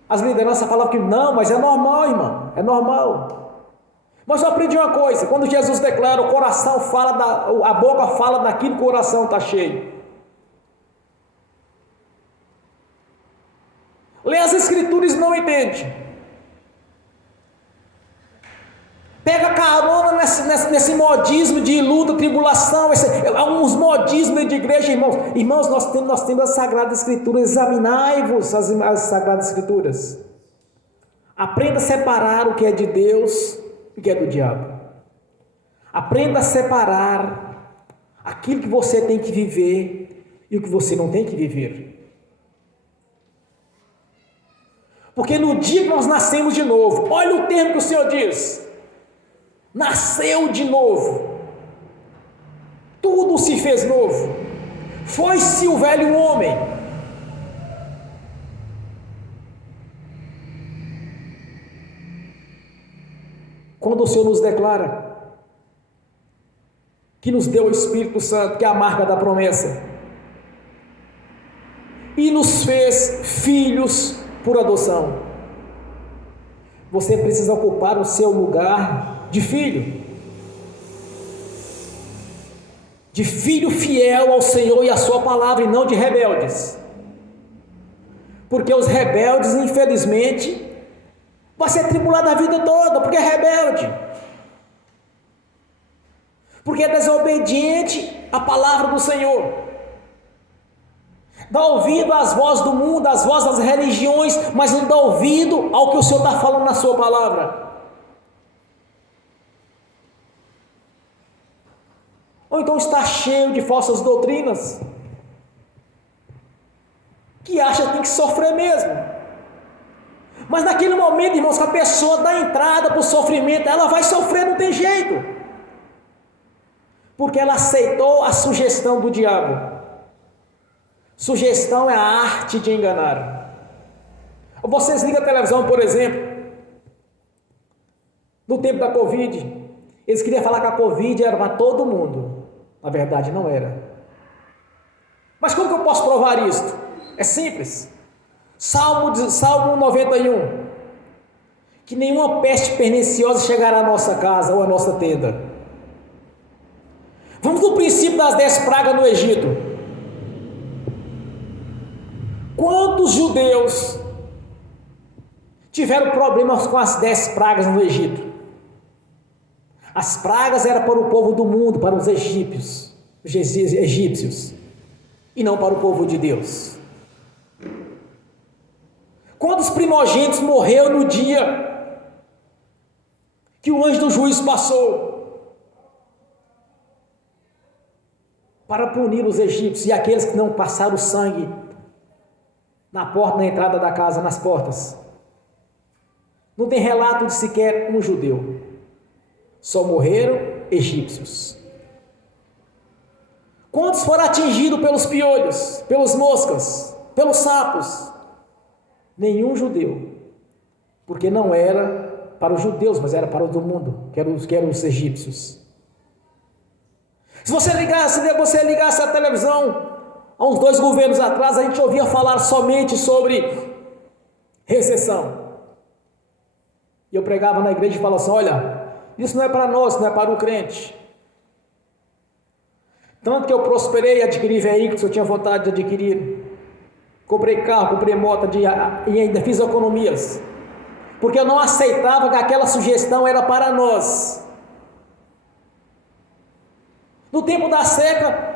as lideranças falavam que não, mas é normal, irmão, é normal. Mas eu aprendi uma coisa: quando Jesus declara, o coração fala, a boca fala daquilo que o coração está cheio. Lê as escrituras e não entende. Pega carona nesse modismo de luta, tribulação, uns modismos de igreja, irmãos. Irmãos, nós temos as Sagradas Escrituras, examinai-vos as Sagradas Escrituras. Aprenda a separar o que é de Deus e o que é do diabo. Aprenda a separar aquilo que você tem que viver e o que você não tem que viver. Porque no dia que nós nascemos de novo, olha o termo que o Senhor diz: nasceu de novo, tudo se fez novo, foi-se o velho homem. Quando o Senhor nos declara que nos deu o Espírito Santo, que é a marca da promessa, e nos fez filhos por adoção, você precisa ocupar o seu lugar de filho fiel ao Senhor e à sua palavra, e não de rebeldes, porque os rebeldes, infelizmente, vai ser tribulado a vida toda, porque é rebelde, porque é desobediente à palavra do Senhor, dá ouvido às vozes do mundo, às vozes das religiões, mas não dá ouvido ao que o Senhor está falando na sua palavra. Ou então está cheio de falsas doutrinas, que acha que tem que sofrer mesmo. Mas naquele momento, irmãos, que a pessoa dá entrada para o sofrimento, ela vai sofrer, não tem jeito, porque ela aceitou a sugestão do diabo. Sugestão é a arte de enganar. Vocês ligam a televisão, por exemplo, no tempo da Covid, eles queriam falar que a Covid era para todo mundo, na verdade não era. Mas como que eu posso provar isto? É simples. Salmo 91, que nenhuma peste perniciosa chegará à nossa casa ou à nossa tenda. Vamos no princípio das 10 pragas no Egito. Quantos judeus tiveram problemas com as 10 pragas no Egito? As pragas eram para o povo do mundo, para os egípcios, e não para o povo de Deus. Quantos primogênitos morreram no dia que o anjo do juízo passou para punir os egípcios e aqueles que não passaram sangue na porta, na entrada da casa, nas portas? Não tem relato de sequer um judeu, só morreram egípcios. Quantos foram atingidos pelos piolhos, pelas moscas, pelos sapos? Nenhum judeu, porque não era para os judeus, mas era para o do mundo, que eram os egípcios. Se você ligasse a televisão, há uns 2 governos atrás, a gente ouvia falar somente sobre recessão. E eu pregava na igreja e falava assim: olha, isso não é para nós, não é para o crente. Tanto que eu prosperei e adquiri veículos que eu tinha vontade de adquirir. Comprei carro, comprei moto e ainda fiz economias, porque eu não aceitava que aquela sugestão era para nós. No tempo da seca,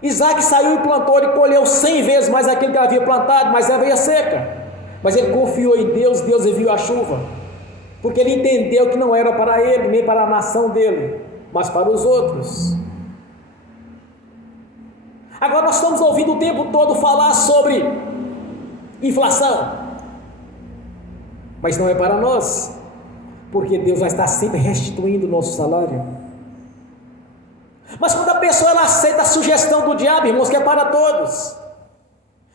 Isaac saiu e plantou, ele colheu 100 vezes mais aquilo que havia plantado, mas havia seca. Mas ele confiou em Deus, Deus enviou a chuva, porque ele entendeu que não era para ele, nem para a nação dele, mas para os outros. Agora nós estamos ouvindo o tempo todo falar sobre inflação, mas não é para nós, porque Deus vai estar sempre restituindo o nosso salário. Mas quando a pessoa ela aceita a sugestão do diabo, irmãos, que é para todos,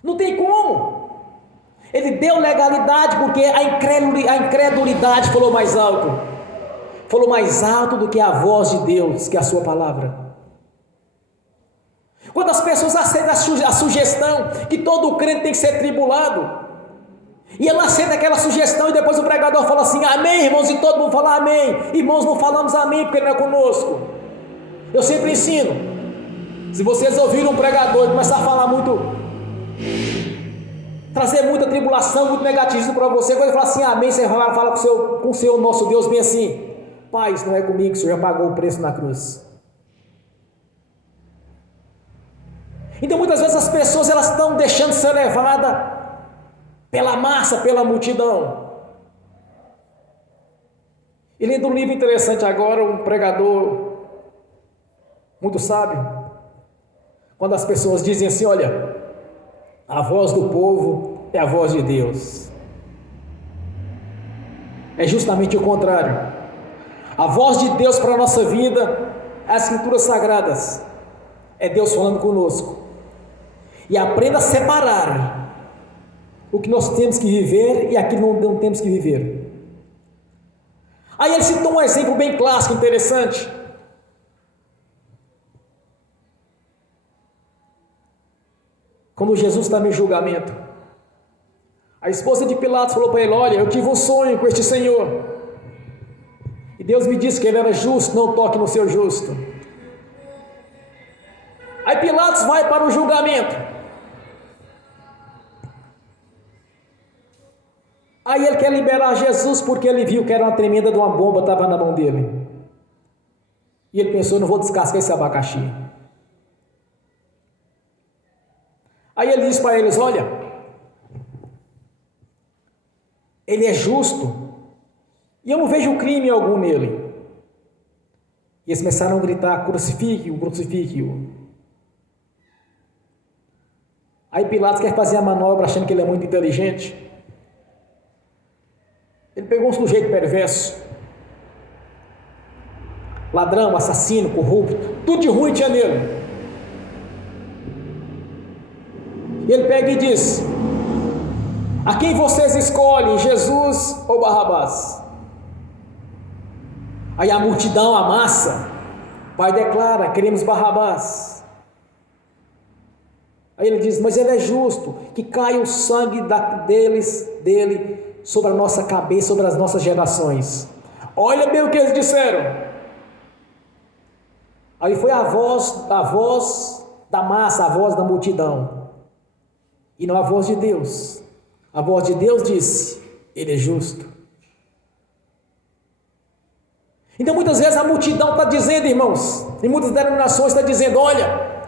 não tem como. Ele deu legalidade porque a incredulidade falou mais alto do que a voz de Deus, que é a sua palavra. Quando as pessoas aceitam a sugestão que todo crente tem que ser tribulado, e ela aceita aquela sugestão, e depois o pregador fala assim: amém, irmãos, e todo mundo fala amém. Irmãos, não falamos amém porque não é conosco. Eu sempre ensino, se vocês ouvirem um pregador e começar a falar muito, trazer muita tribulação, muito negativismo para você, quando ele fala assim amém, você vai falar com o seu nosso Deus bem assim: pai, isso não é comigo, o Senhor já pagou o preço na cruz. Então muitas vezes as pessoas elas estão deixando ser levadas pela massa, pela multidão, E lendo um livro interessante agora, um pregador muito sábio, quando as pessoas dizem assim, olha, a voz do povo é a voz de Deus. É justamente o contrário. A voz de Deus para a nossa vida é as Escrituras Sagradas. É Deus falando conosco. E aprenda a separar o que nós temos que viver e aquilo que não temos que viver. Aí ele citou um exemplo bem clássico, interessante. Quando Jesus estava em julgamento, a esposa de Pilatos falou para ele, olha, eu tive um sonho com este Senhor, e Deus me disse que ele era justo, não toque no seu justo. Aí Pilatos vai para o julgamento, aí ele quer liberar Jesus, porque ele viu que era uma tremenda de uma bomba, estava na mão dele, e ele pensou, não vou descascar esse abacaxi. Aí ele diz para eles, olha, ele é justo, e eu não vejo crime algum nele. E eles começaram a gritar, crucifique-o, crucifique-o. Aí Pilatos quer fazer a manobra, achando que ele é muito inteligente. Ele pegou um sujeito perverso, ladrão, assassino, corrupto, tudo de ruim tinha nele. E ele pega e diz, a quem vocês escolhem, Jesus ou Barrabás? Aí a multidão, a massa, vai e declara, queremos Barrabás. Aí ele diz, mas ele é justo, que caia o sangue dele sobre a nossa cabeça, sobre as nossas gerações. Olha bem o que eles disseram. Aí foi a voz da massa, a voz da multidão, e não a voz de Deus. A voz de Deus disse, ele é justo. Então muitas vezes a multidão está dizendo, irmãos, em muitas denominações está dizendo, olha,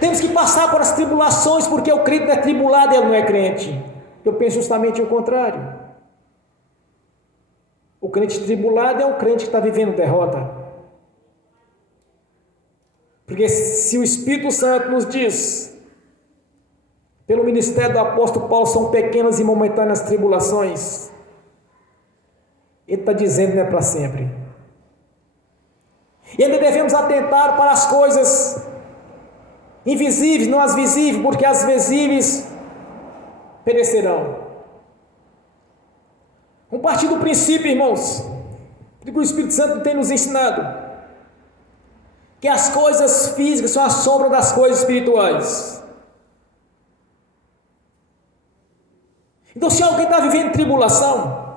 temos que passar por as tribulações, porque o crente não é tribulado, ele não é crente. Eu penso justamente o contrário. O crente tribulado é um crente que está vivendo derrota. Porque se o Espírito Santo nos diz, pelo ministério do apóstolo Paulo, são pequenas e momentâneas tribulações, ele está dizendo não é para sempre. E ainda devemos atentar para as coisas invisíveis, não as visíveis, porque as visíveis perecerão. Vamos partir do princípio, irmãos, que o Espírito Santo tem nos ensinado, que as coisas físicas são a sombra das coisas espirituais. Então, se alguém está vivendo tribulação,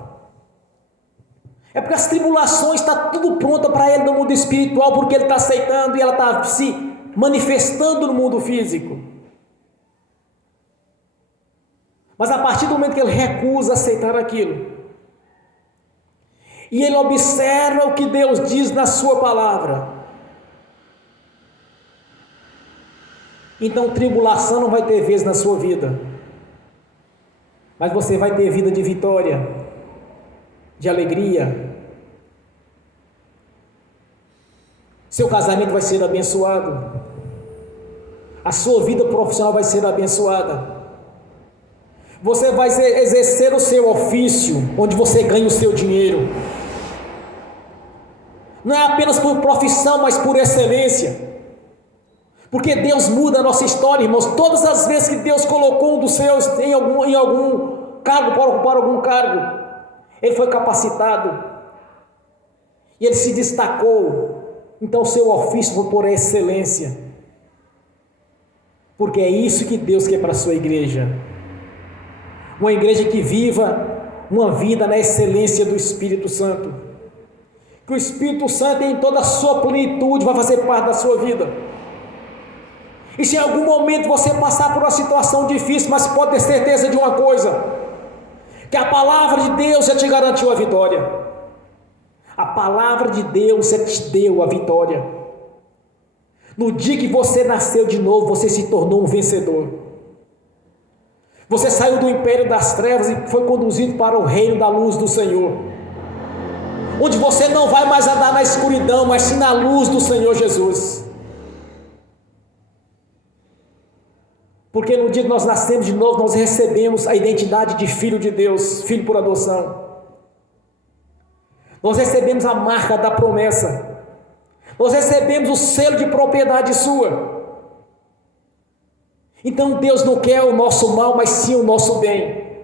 é porque as tribulações estão tudo pronta para ele no mundo espiritual, porque ele está aceitando e ela está se manifestando no mundo físico. Mas a partir do momento que ele recusa aceitar aquilo, e ele observa o que Deus diz na sua palavra, então tribulação não vai ter vez na sua vida, mas você vai ter vida de vitória, de alegria. Seu casamento vai ser abençoado, a sua vida profissional vai ser abençoada, você vai exercer o seu ofício, onde você ganha o seu dinheiro, não é apenas por profissão, mas por excelência, porque Deus muda a nossa história, irmãos. Todas as vezes que Deus colocou um dos seus em algum cargo, para ocupar algum cargo, ele foi capacitado, e ele se destacou, então o seu ofício foi por excelência, porque é isso que Deus quer para a sua igreja, uma igreja que viva uma vida na excelência do Espírito Santo, que o Espírito Santo em toda a sua plenitude vai fazer parte da sua vida. E se em algum momento você passar por uma situação difícil, mas pode ter certeza de uma coisa, que a palavra de Deus já te garantiu a vitória. A palavra de Deus já te deu a vitória. No dia que você nasceu de novo, você se tornou um vencedor. Você saiu do império das trevas e foi conduzido para o reino da luz do Senhor. onde você não vai mais andar na escuridão, mas sim na luz do Senhor Jesus. Porque no dia que nós nascemos de novo, nós recebemos a identidade de filho de Deus, filho por adoção. Nós recebemos a marca da promessa. Nós recebemos o selo de propriedade sua. Então Deus não quer o nosso mal, mas sim o nosso bem.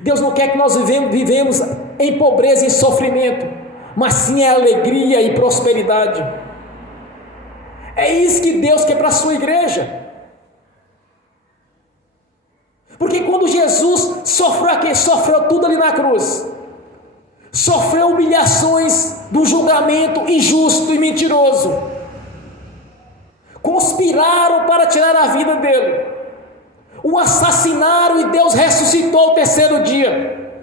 Deus não quer que nós vivemos em pobreza e sofrimento, mas sim em alegria e prosperidade. É isso que Deus quer para a sua igreja. Porque quando Jesus sofreu tudo ali na cruz, sofreu humilhações do julgamento injusto e mentiroso, conspiraram para tirar a vida dele, o assassinaram e Deus ressuscitou ao terceiro dia,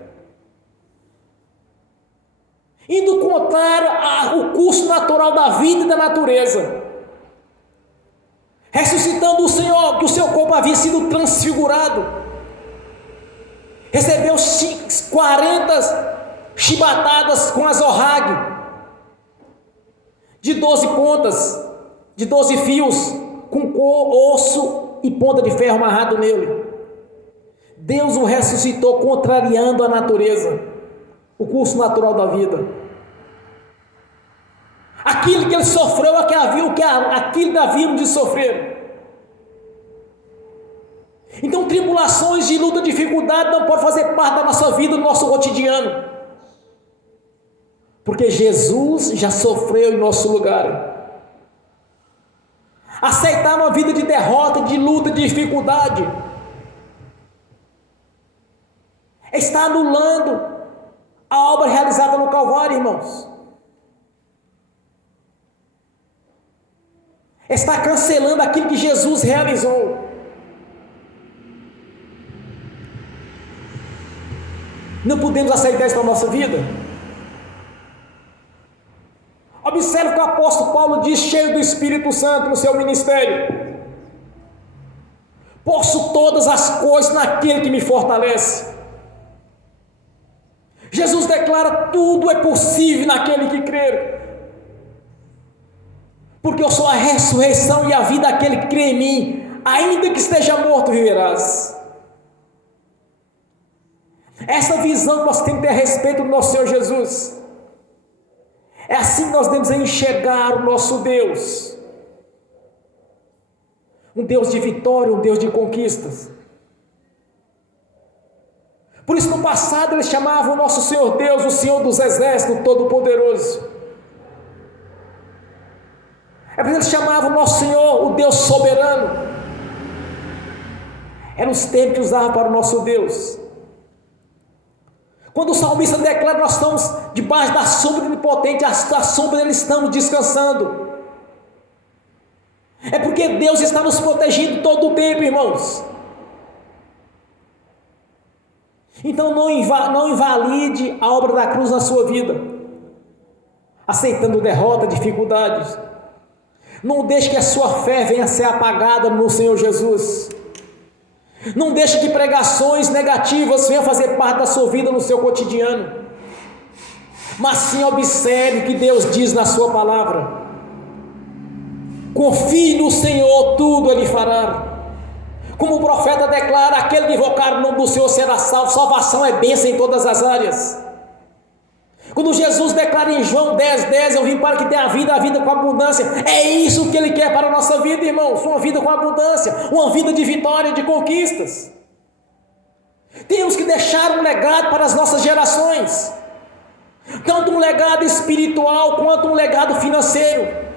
indo contra o curso natural da vida e da natureza, ressuscitando o Senhor, que o seu corpo havia sido transfigurado, recebeu 40 chibatadas com azorrague, de 12 pontas, de 12 fios, com osso e ponta de ferro amarrado nele. Deus o ressuscitou contrariando a natureza, o curso natural da vida. Aquilo que ele sofreu é aquilo que havíamos de sofrer. Então tribulações de luta, dificuldade não podem fazer parte da nossa vida, do nosso cotidiano, porque Jesus já sofreu em nosso lugar. Aceitar uma vida de derrota, de luta, de dificuldade, está anulando a obra realizada no Calvário, irmãos. Está cancelando aquilo que Jesus realizou. Não podemos aceitar isso na nossa vida. Observe o que o apóstolo Paulo diz, cheio do Espírito Santo no seu ministério: posso todas as coisas naquele que me fortalece. Jesus declara: tudo é possível naquele que crer, porque eu sou a ressurreição e a vida daquele que crê em mim, ainda que esteja morto, viverás. Essa visão que nós temos que ter a respeito do nosso Senhor Jesus. É assim que nós devemos enxergar o nosso Deus. Um Deus de vitória, um Deus de conquistas. Por isso no passado eles chamavam o nosso Senhor Deus, o Senhor dos Exércitos, Todo-Poderoso. É por isso que eles chamavam o nosso Senhor o Deus Soberano. Eram os termos que usavam para o nosso Deus. Quando o salmista declara: nós estamos debaixo da sombra do Onipotente, a sombra dele estamos descansando. É porque Deus está nos protegendo todo o tempo, irmãos. Então não invalide a obra da cruz na sua vida, aceitando derrota, dificuldades. Não deixe que a sua fé venha a ser apagada no Senhor Jesus. Não deixe que pregações negativas venham fazer parte da sua vida no seu cotidiano, mas sim observe o que Deus diz na sua palavra. Confie no Senhor, tudo Ele fará. Como o profeta declara: aquele que invocar o nome do Senhor será salvo. Salvação é bênção em todas as áreas. Quando Jesus declara em João 10:10, eu vim para que tenha a vida com abundância. É isso que Ele quer para a nossa vida, irmãos. Uma vida com abundância, uma vida de vitória, de conquistas. Temos que deixar um legado para as nossas gerações, tanto um legado espiritual quanto um legado financeiro.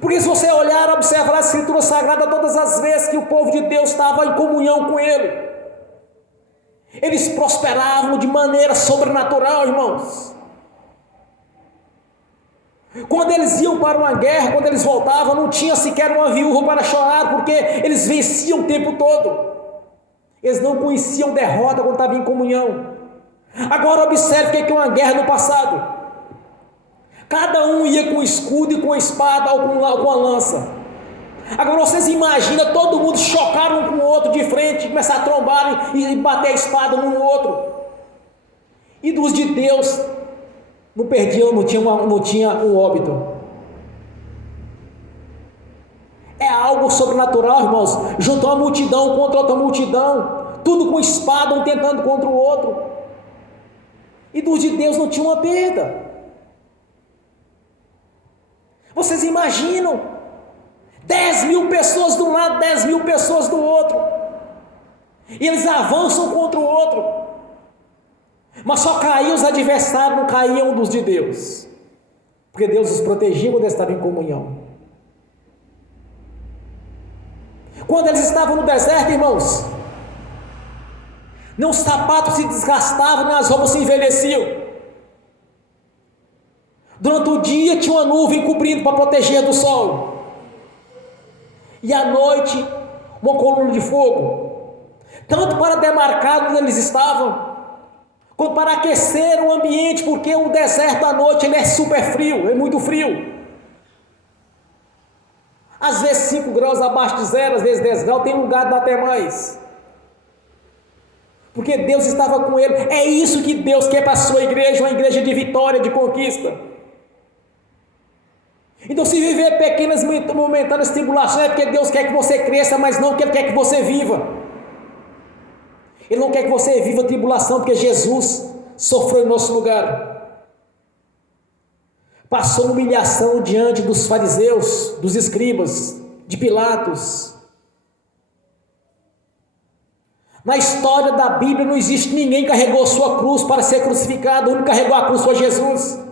Porque se você olhar, observar a Escritura Sagrada, todas as vezes que o povo de Deus estava em comunhão com Ele, eles prosperavam de maneira sobrenatural, irmãos. Quando eles iam para uma guerra, quando eles voltavam, não tinha sequer uma viúva para chorar, porque eles venciam o tempo todo. Eles não conheciam derrota quando estavam em comunhão. Agora observe o que é uma guerra no passado. Cada um ia com escudo e com espada ou com a lança. Agora vocês imaginam todo mundo chocar um com o outro de frente, começar a trombar e bater a espada um no outro. E dos de Deus não perdiam, não tinha um óbito. É algo sobrenatural, irmãos. Juntou uma multidão contra outra multidão, tudo com espada, um tentando contra o outro. E dos de Deus não tinha uma perda. Vocês imaginam? 10.000 pessoas de um lado, 10.000 pessoas do outro. E eles avançam contra o outro. Mas só caíam os adversários, não caíam dos de Deus. Porque Deus os protegia quando eles estavam em comunhão. Quando eles estavam no deserto, irmãos, nem os sapatos se desgastavam, nem as roupas se envelheciam. Durante o dia tinha uma nuvem cobrindo para proteger do sol. E à noite, uma coluna de fogo. Tanto para demarcar onde eles estavam, quanto para aquecer o ambiente, porque o deserto à noite ele é super frio, é muito frio. Às vezes 5 graus abaixo de zero, às vezes 10 graus, tem lugar que dá até mais. Porque Deus estava com ele. É isso que Deus quer para a sua igreja, uma igreja de vitória, de conquista. Então, se viver pequenas momentâneas tribulações, é porque Deus quer que você cresça, mas não que Ele quer que você viva. Ele não quer que você viva tribulação, porque Jesus sofreu em nosso lugar. Passou humilhação diante dos fariseus, dos escribas, de Pilatos. Na história da Bíblia não existe ninguém que carregou sua cruz para ser crucificado. O único que carregou a cruz foi Jesus.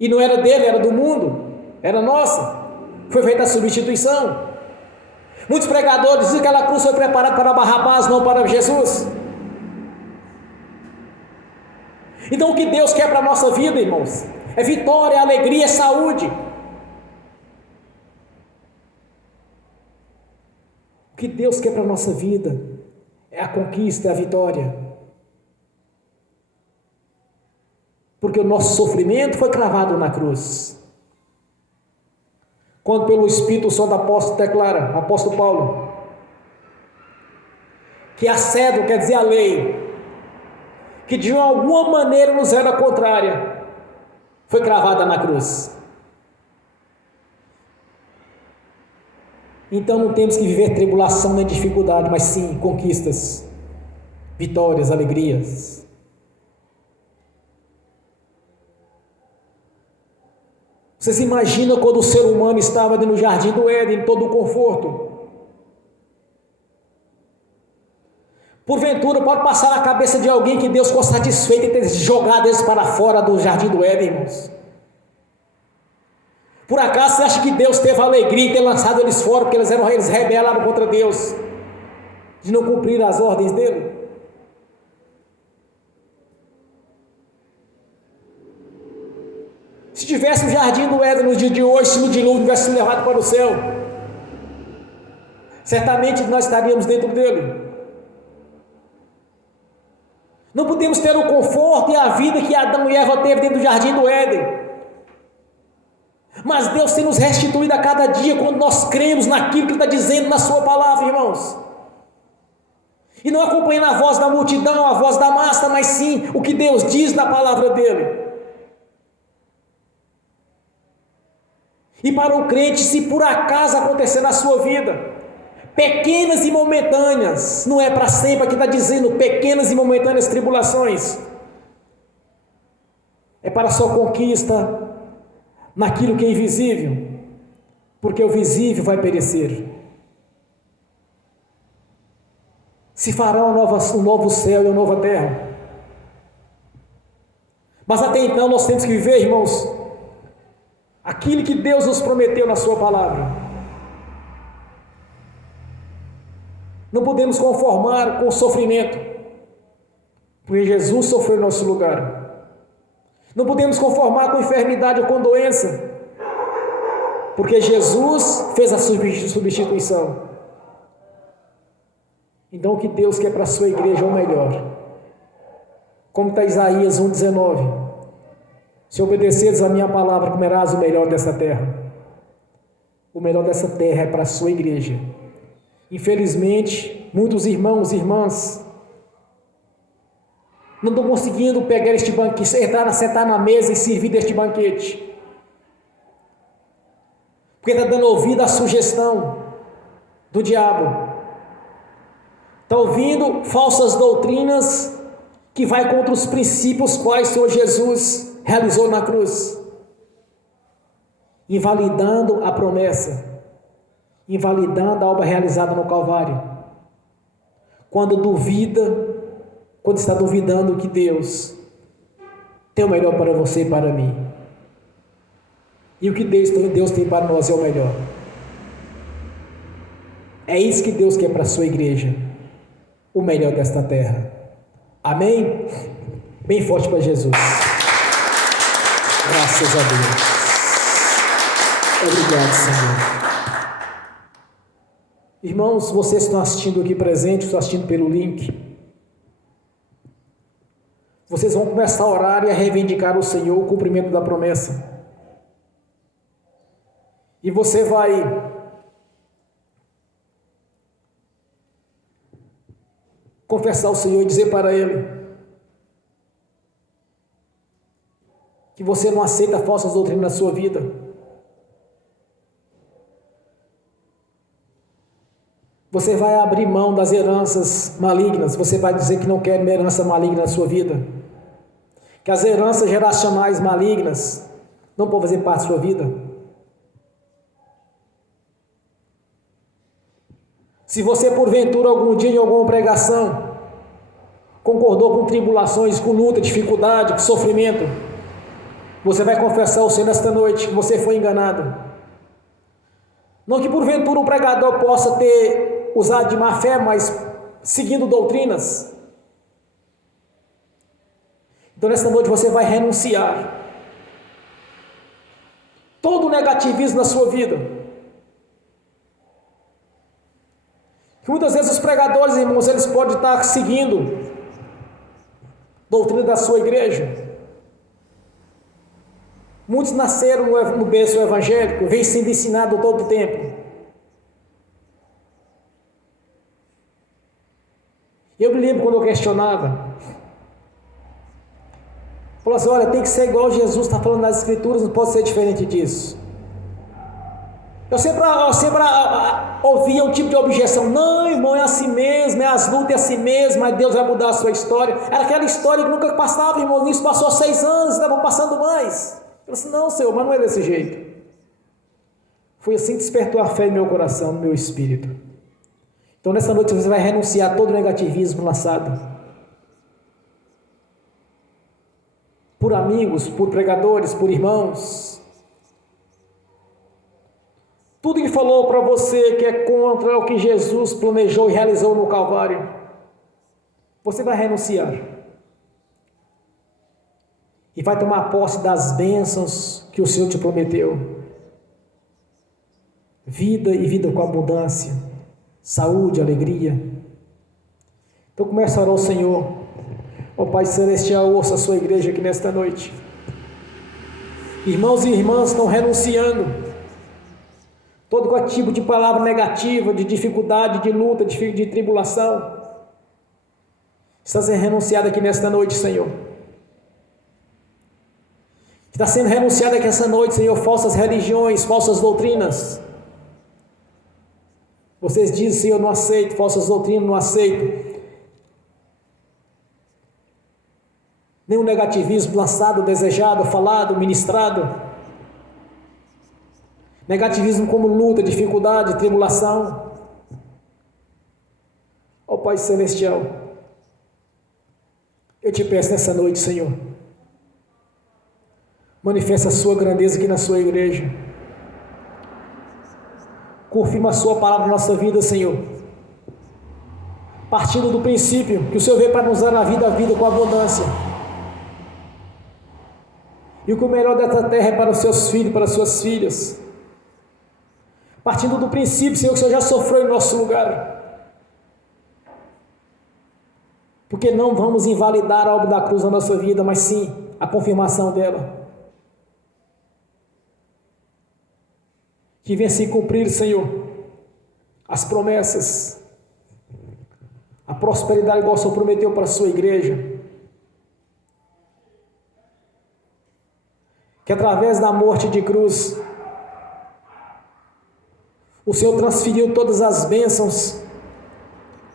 E não era dele, era do mundo, era nossa. Foi feita a substituição. Muitos pregadores dizem que aquela cruz foi preparada para Barrabás, não para Jesus. Então o que Deus quer para a nossa vida, irmãos, é vitória, é alegria, é saúde. O que Deus quer para a nossa vida é a conquista, é a vitória. Porque o nosso sofrimento foi cravado na cruz. Quando pelo Espírito Santo apóstolo declara, apóstolo Paulo, que a cédula, quer dizer a lei, que de alguma maneira nos era contrária, foi cravada na cruz. Então não temos que viver tribulação nem dificuldade, mas sim conquistas, vitórias, alegrias. Vocês imaginam quando o ser humano estava no jardim do Éden, em todo o conforto? Porventura pode passar na cabeça de alguém que Deus ficou satisfeito em ter jogado eles para fora do jardim do Éden, irmãos? Por acaso você acha que Deus teve alegria em ter lançado eles fora, porque eles rebelaram contra Deus, de não cumprir as ordens dele? Se tivesse o jardim do Éden no dia de hoje, se no dilúvio tivesse sido levado para o céu, certamente nós estaríamos dentro dele. Não podemos ter o conforto e a vida que Adão e Eva teve dentro do jardim do Éden. Mas Deus tem nos restituído a cada dia quando nós cremos naquilo que Ele está dizendo na sua palavra, irmãos. E não acompanhando a voz da multidão, a voz da massa, mas sim o que Deus diz na palavra dEle. E para o crente, se por acaso acontecer na sua vida, pequenas e momentâneas, não é para sempre, aqui está dizendo pequenas e momentâneas tribulações, é para a sua conquista naquilo que é invisível, porque o visível vai perecer. Se fará um novo céu e uma nova terra. Mas até então nós temos que viver, irmãos, aquilo que Deus nos prometeu na sua palavra. Não podemos conformar com o sofrimento, porque Jesus sofreu em nosso lugar. Não podemos conformar com enfermidade ou com doença, porque Jesus fez a substituição. Então o que Deus quer para a sua igreja é o melhor. Como está Isaías 1,19: se obedeceres a minha palavra, comerás o melhor dessa terra. O melhor dessa terra é para a sua igreja. Infelizmente, muitos irmãos e irmãs Não estou conseguindo pegar este banquete, sentar na mesa e servir deste banquete. Porque está dando ouvido à sugestão do diabo. Está ouvindo falsas doutrinas que vai contra os princípios quais o Senhor Jesus realizou na cruz. Invalidando a promessa. Invalidando a obra realizada no Calvário. Quando está duvidando que Deus tem o melhor para você e para mim. E o que Deus tem para nós é o melhor. É isso que Deus quer para a sua igreja. O melhor desta terra. Amém? Bem forte para Jesus. Graças a Deus. Obrigado, Senhor. Irmãos, vocês estão assistindo aqui presente, estão assistindo pelo link. Vocês vão começar a orar e a reivindicar ao Senhor o cumprimento da promessa. E você vai confessar ao Senhor e dizer para Ele que você não aceita falsas doutrinas na sua vida. Você vai abrir mão das heranças malignas. Você vai dizer que não quer uma herança maligna na sua vida. Que as heranças geracionais malignas não podem fazer parte da sua vida. Se você, porventura, algum dia em alguma pregação, concordou com tribulações, com luta, dificuldade, com sofrimento, você vai confessar ao Senhor nesta noite que você foi enganado. Não que porventura um pregador possa ter usado de má fé, mas seguindo doutrinas. Então nesta noite você vai renunciar todo o negativismo na sua vida. Que muitas vezes os pregadores, irmãos, eles podem estar seguindo doutrina da sua igreja. Muitos nasceram no berço evangélico, vem sendo ensinado todo o tempo. Eu me lembro quando eu questionava, falou assim, olha, tem que ser igual Jesus está falando nas escrituras, não pode ser diferente disso. Eu sempre ouvia um tipo de objeção, não, irmão, é assim mesmo, é as lutas, é assim mesmo, mas Deus vai mudar a sua história. Era aquela história que nunca passava, irmão, isso passou 6 anos, estavam passando mais. Eu disse, não, Senhor, mas não é desse jeito. Foi assim que despertou a fé no meu coração, no meu espírito. Então nessa noite você vai renunciar a todo o negativismo lançado por amigos, por pregadores, por irmãos. Tudo que falou para você que é contra o que Jesus planejou e realizou no Calvário, você vai renunciar. E vai tomar posse das bênçãos que o Senhor te prometeu. Vida e vida com abundância. Saúde, alegria. Então comece a orar ao Senhor. Ó Pai Celestial, ouça a sua igreja aqui nesta noite. Irmãos e irmãs estão renunciando todo tipo de palavra negativa, de dificuldade, de luta, de tribulação. Está sendo renunciado aqui nesta noite, Senhor. Está sendo renunciado aqui essa noite, Senhor, falsas religiões, falsas doutrinas. Vocês dizem, Senhor, não aceito, falsas doutrinas, não aceito. Nenhum negativismo lançado, desejado, falado, ministrado. Negativismo como luta, dificuldade, tribulação. Ó Pai Celestial, eu te peço nessa noite, Senhor, manifesta a sua grandeza aqui na sua igreja. Confirma a sua palavra na nossa vida, Senhor. Partindo do princípio que o Senhor veio para nos dar a vida com abundância. E o que o melhor dessa terra é para os seus filhos, para as suas filhas. Partindo do princípio, Senhor, que o Senhor já sofreu em nosso lugar. Porque não vamos invalidar a obra da cruz na nossa vida, mas sim a confirmação dela. Que venha se cumprir, Senhor, as promessas, a prosperidade igual o Senhor prometeu para a sua igreja, que através da morte de cruz, o Senhor transferiu todas as bênçãos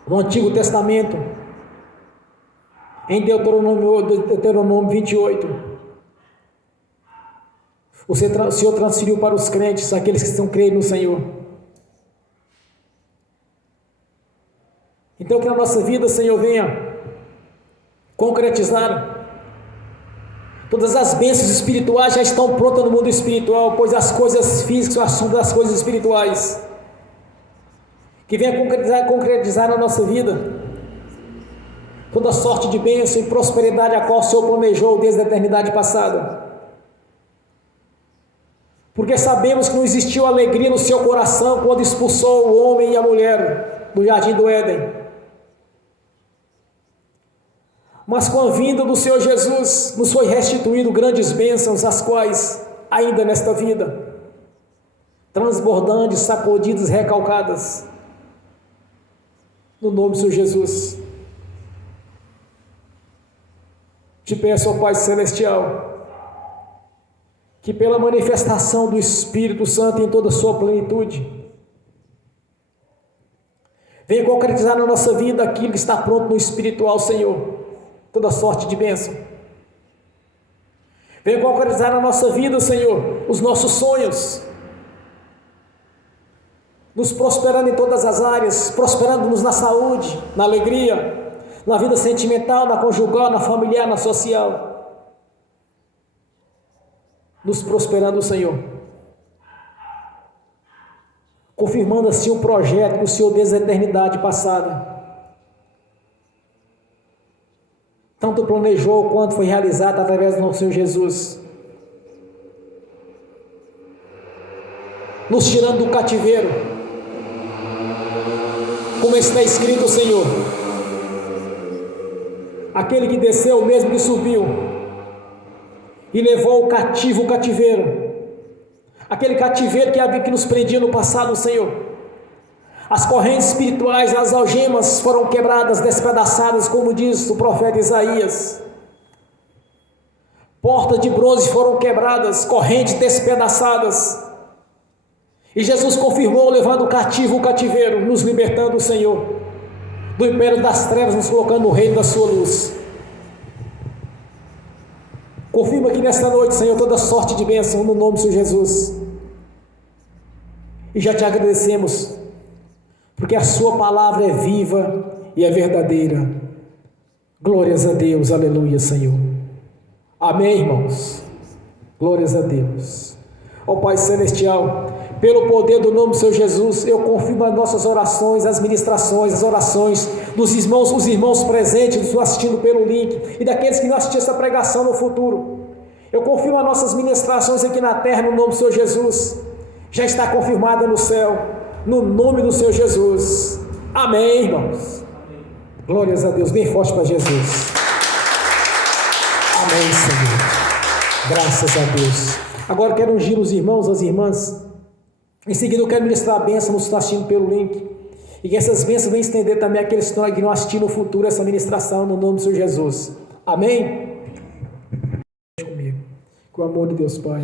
no Antigo Testamento, em Deuteronômio 28. O Senhor transferiu para os crentes, aqueles que estão crendo no Senhor. Então que na nossa vida, Senhor, venha concretizar. Todas as bênçãos espirituais já estão prontas no mundo espiritual, pois as coisas físicas são assunto das coisas espirituais. Que venha concretizar na nossa vida toda sorte de bênção e prosperidade a qual o Senhor planejou desde a eternidade passada. Porque sabemos que não existiu alegria no seu coração quando expulsou o homem e a mulher do jardim do Éden. Mas com a vinda do Senhor Jesus, nos foi restituído grandes bênçãos, as quais, ainda nesta vida, transbordantes, sacudidas, recalcadas, no nome do Senhor Jesus. Te peço, ó Pai Celestial, que pela manifestação do Espírito Santo em toda a sua plenitude, venha concretizar na nossa vida aquilo que está pronto no espiritual, Senhor, toda sorte de bênção. Venha concretizar na nossa vida, Senhor, os nossos sonhos, nos prosperando em todas as áreas, prosperando-nos na saúde, na alegria, na vida sentimental, na conjugal, na familiar, na social, nos prosperando, Senhor, confirmando assim o projeto que o Senhor desde a eternidade passada tanto planejou quanto foi realizado através do nosso Senhor Jesus, nos tirando do cativeiro, como está escrito, Senhor, aquele que desceu, o mesmo que subiu, e levou o cativo o cativeiro, aquele cativeiro que nos prendia no passado, Senhor. As correntes espirituais, as algemas foram quebradas, despedaçadas, como diz o profeta Isaías. Portas de bronze foram quebradas, correntes despedaçadas. E Jesus confirmou, levando o cativo o cativeiro, nos libertando, Senhor, do império das trevas, nos colocando no reino da sua luz. Confirma aqui nesta noite, Senhor, toda sorte de bênção no nome do Senhor Jesus. E já te agradecemos, porque a sua palavra é viva e é verdadeira. Glórias a Deus, aleluia, Senhor. Amém, irmãos. Glórias a Deus. Ó Pai Celestial, pelo poder do nome do Senhor Jesus, eu confirmo as nossas orações, as ministrações, as orações dos irmãos, os irmãos presentes, nos assistindo pelo link, e daqueles que não assistirem essa pregação no futuro. Eu confirmo as nossas ministrações aqui na terra, no nome do Senhor Jesus. Já está confirmada no céu, no nome do Senhor Jesus. Amém, irmãos. Glórias a Deus, bem forte para Jesus. Amém, Senhor. Graças a Deus. Agora eu quero ungir os irmãos, as irmãs. Em seguida eu quero ministrar a bênção nos que estão assistindo pelo link. E que essas bênçãos venham estender também àqueles que não assistir no futuro essa ministração no nome do Senhor Jesus. Amém? Comigo. Com o amor de Deus Pai,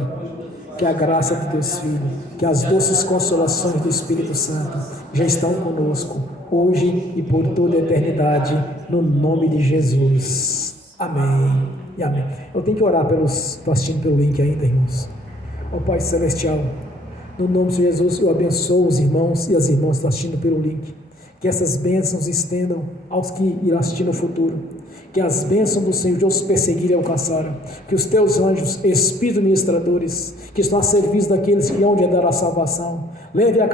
que a graça de Deus Filho, que as doces consolações do Espírito Santo já estão conosco, hoje e por toda a eternidade, no nome de Jesus. Amém e amém. Eu tenho que orar pelos que estão assistindo pelo link ainda, irmãos. Ó Pai Celestial, no nome de Jesus, eu abençoo os irmãos e as irmãs que estão assistindo pelo link. Que essas bênçãos estendam aos que irão assistir no futuro. Que as bênçãos do Senhor os perseguirem e alcançaram. Que os teus anjos, espíritos ministradores, que estão a serviço daqueles que hão de dar a salvação, leve a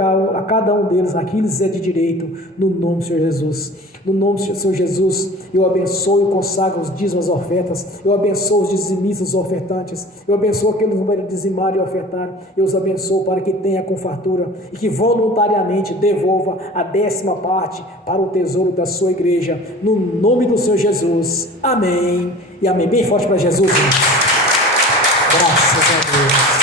cada um deles aquilo que lhes é de direito, no nome do Senhor Jesus. No nome do Senhor Jesus, eu abençoo e consagro os dízimos, as ofertas. Eu abençoo os dizimistas, os ofertantes. Eu abençoo aqueles que vão dizimar e ofertar. Eu os abençoo para que tenha com fartura e que voluntariamente devolva a 10ª parte para o tesouro da sua igreja. No nome do Senhor Jesus. Amém e amém. Bem forte para Jesus, irmãos. Graças a Deus.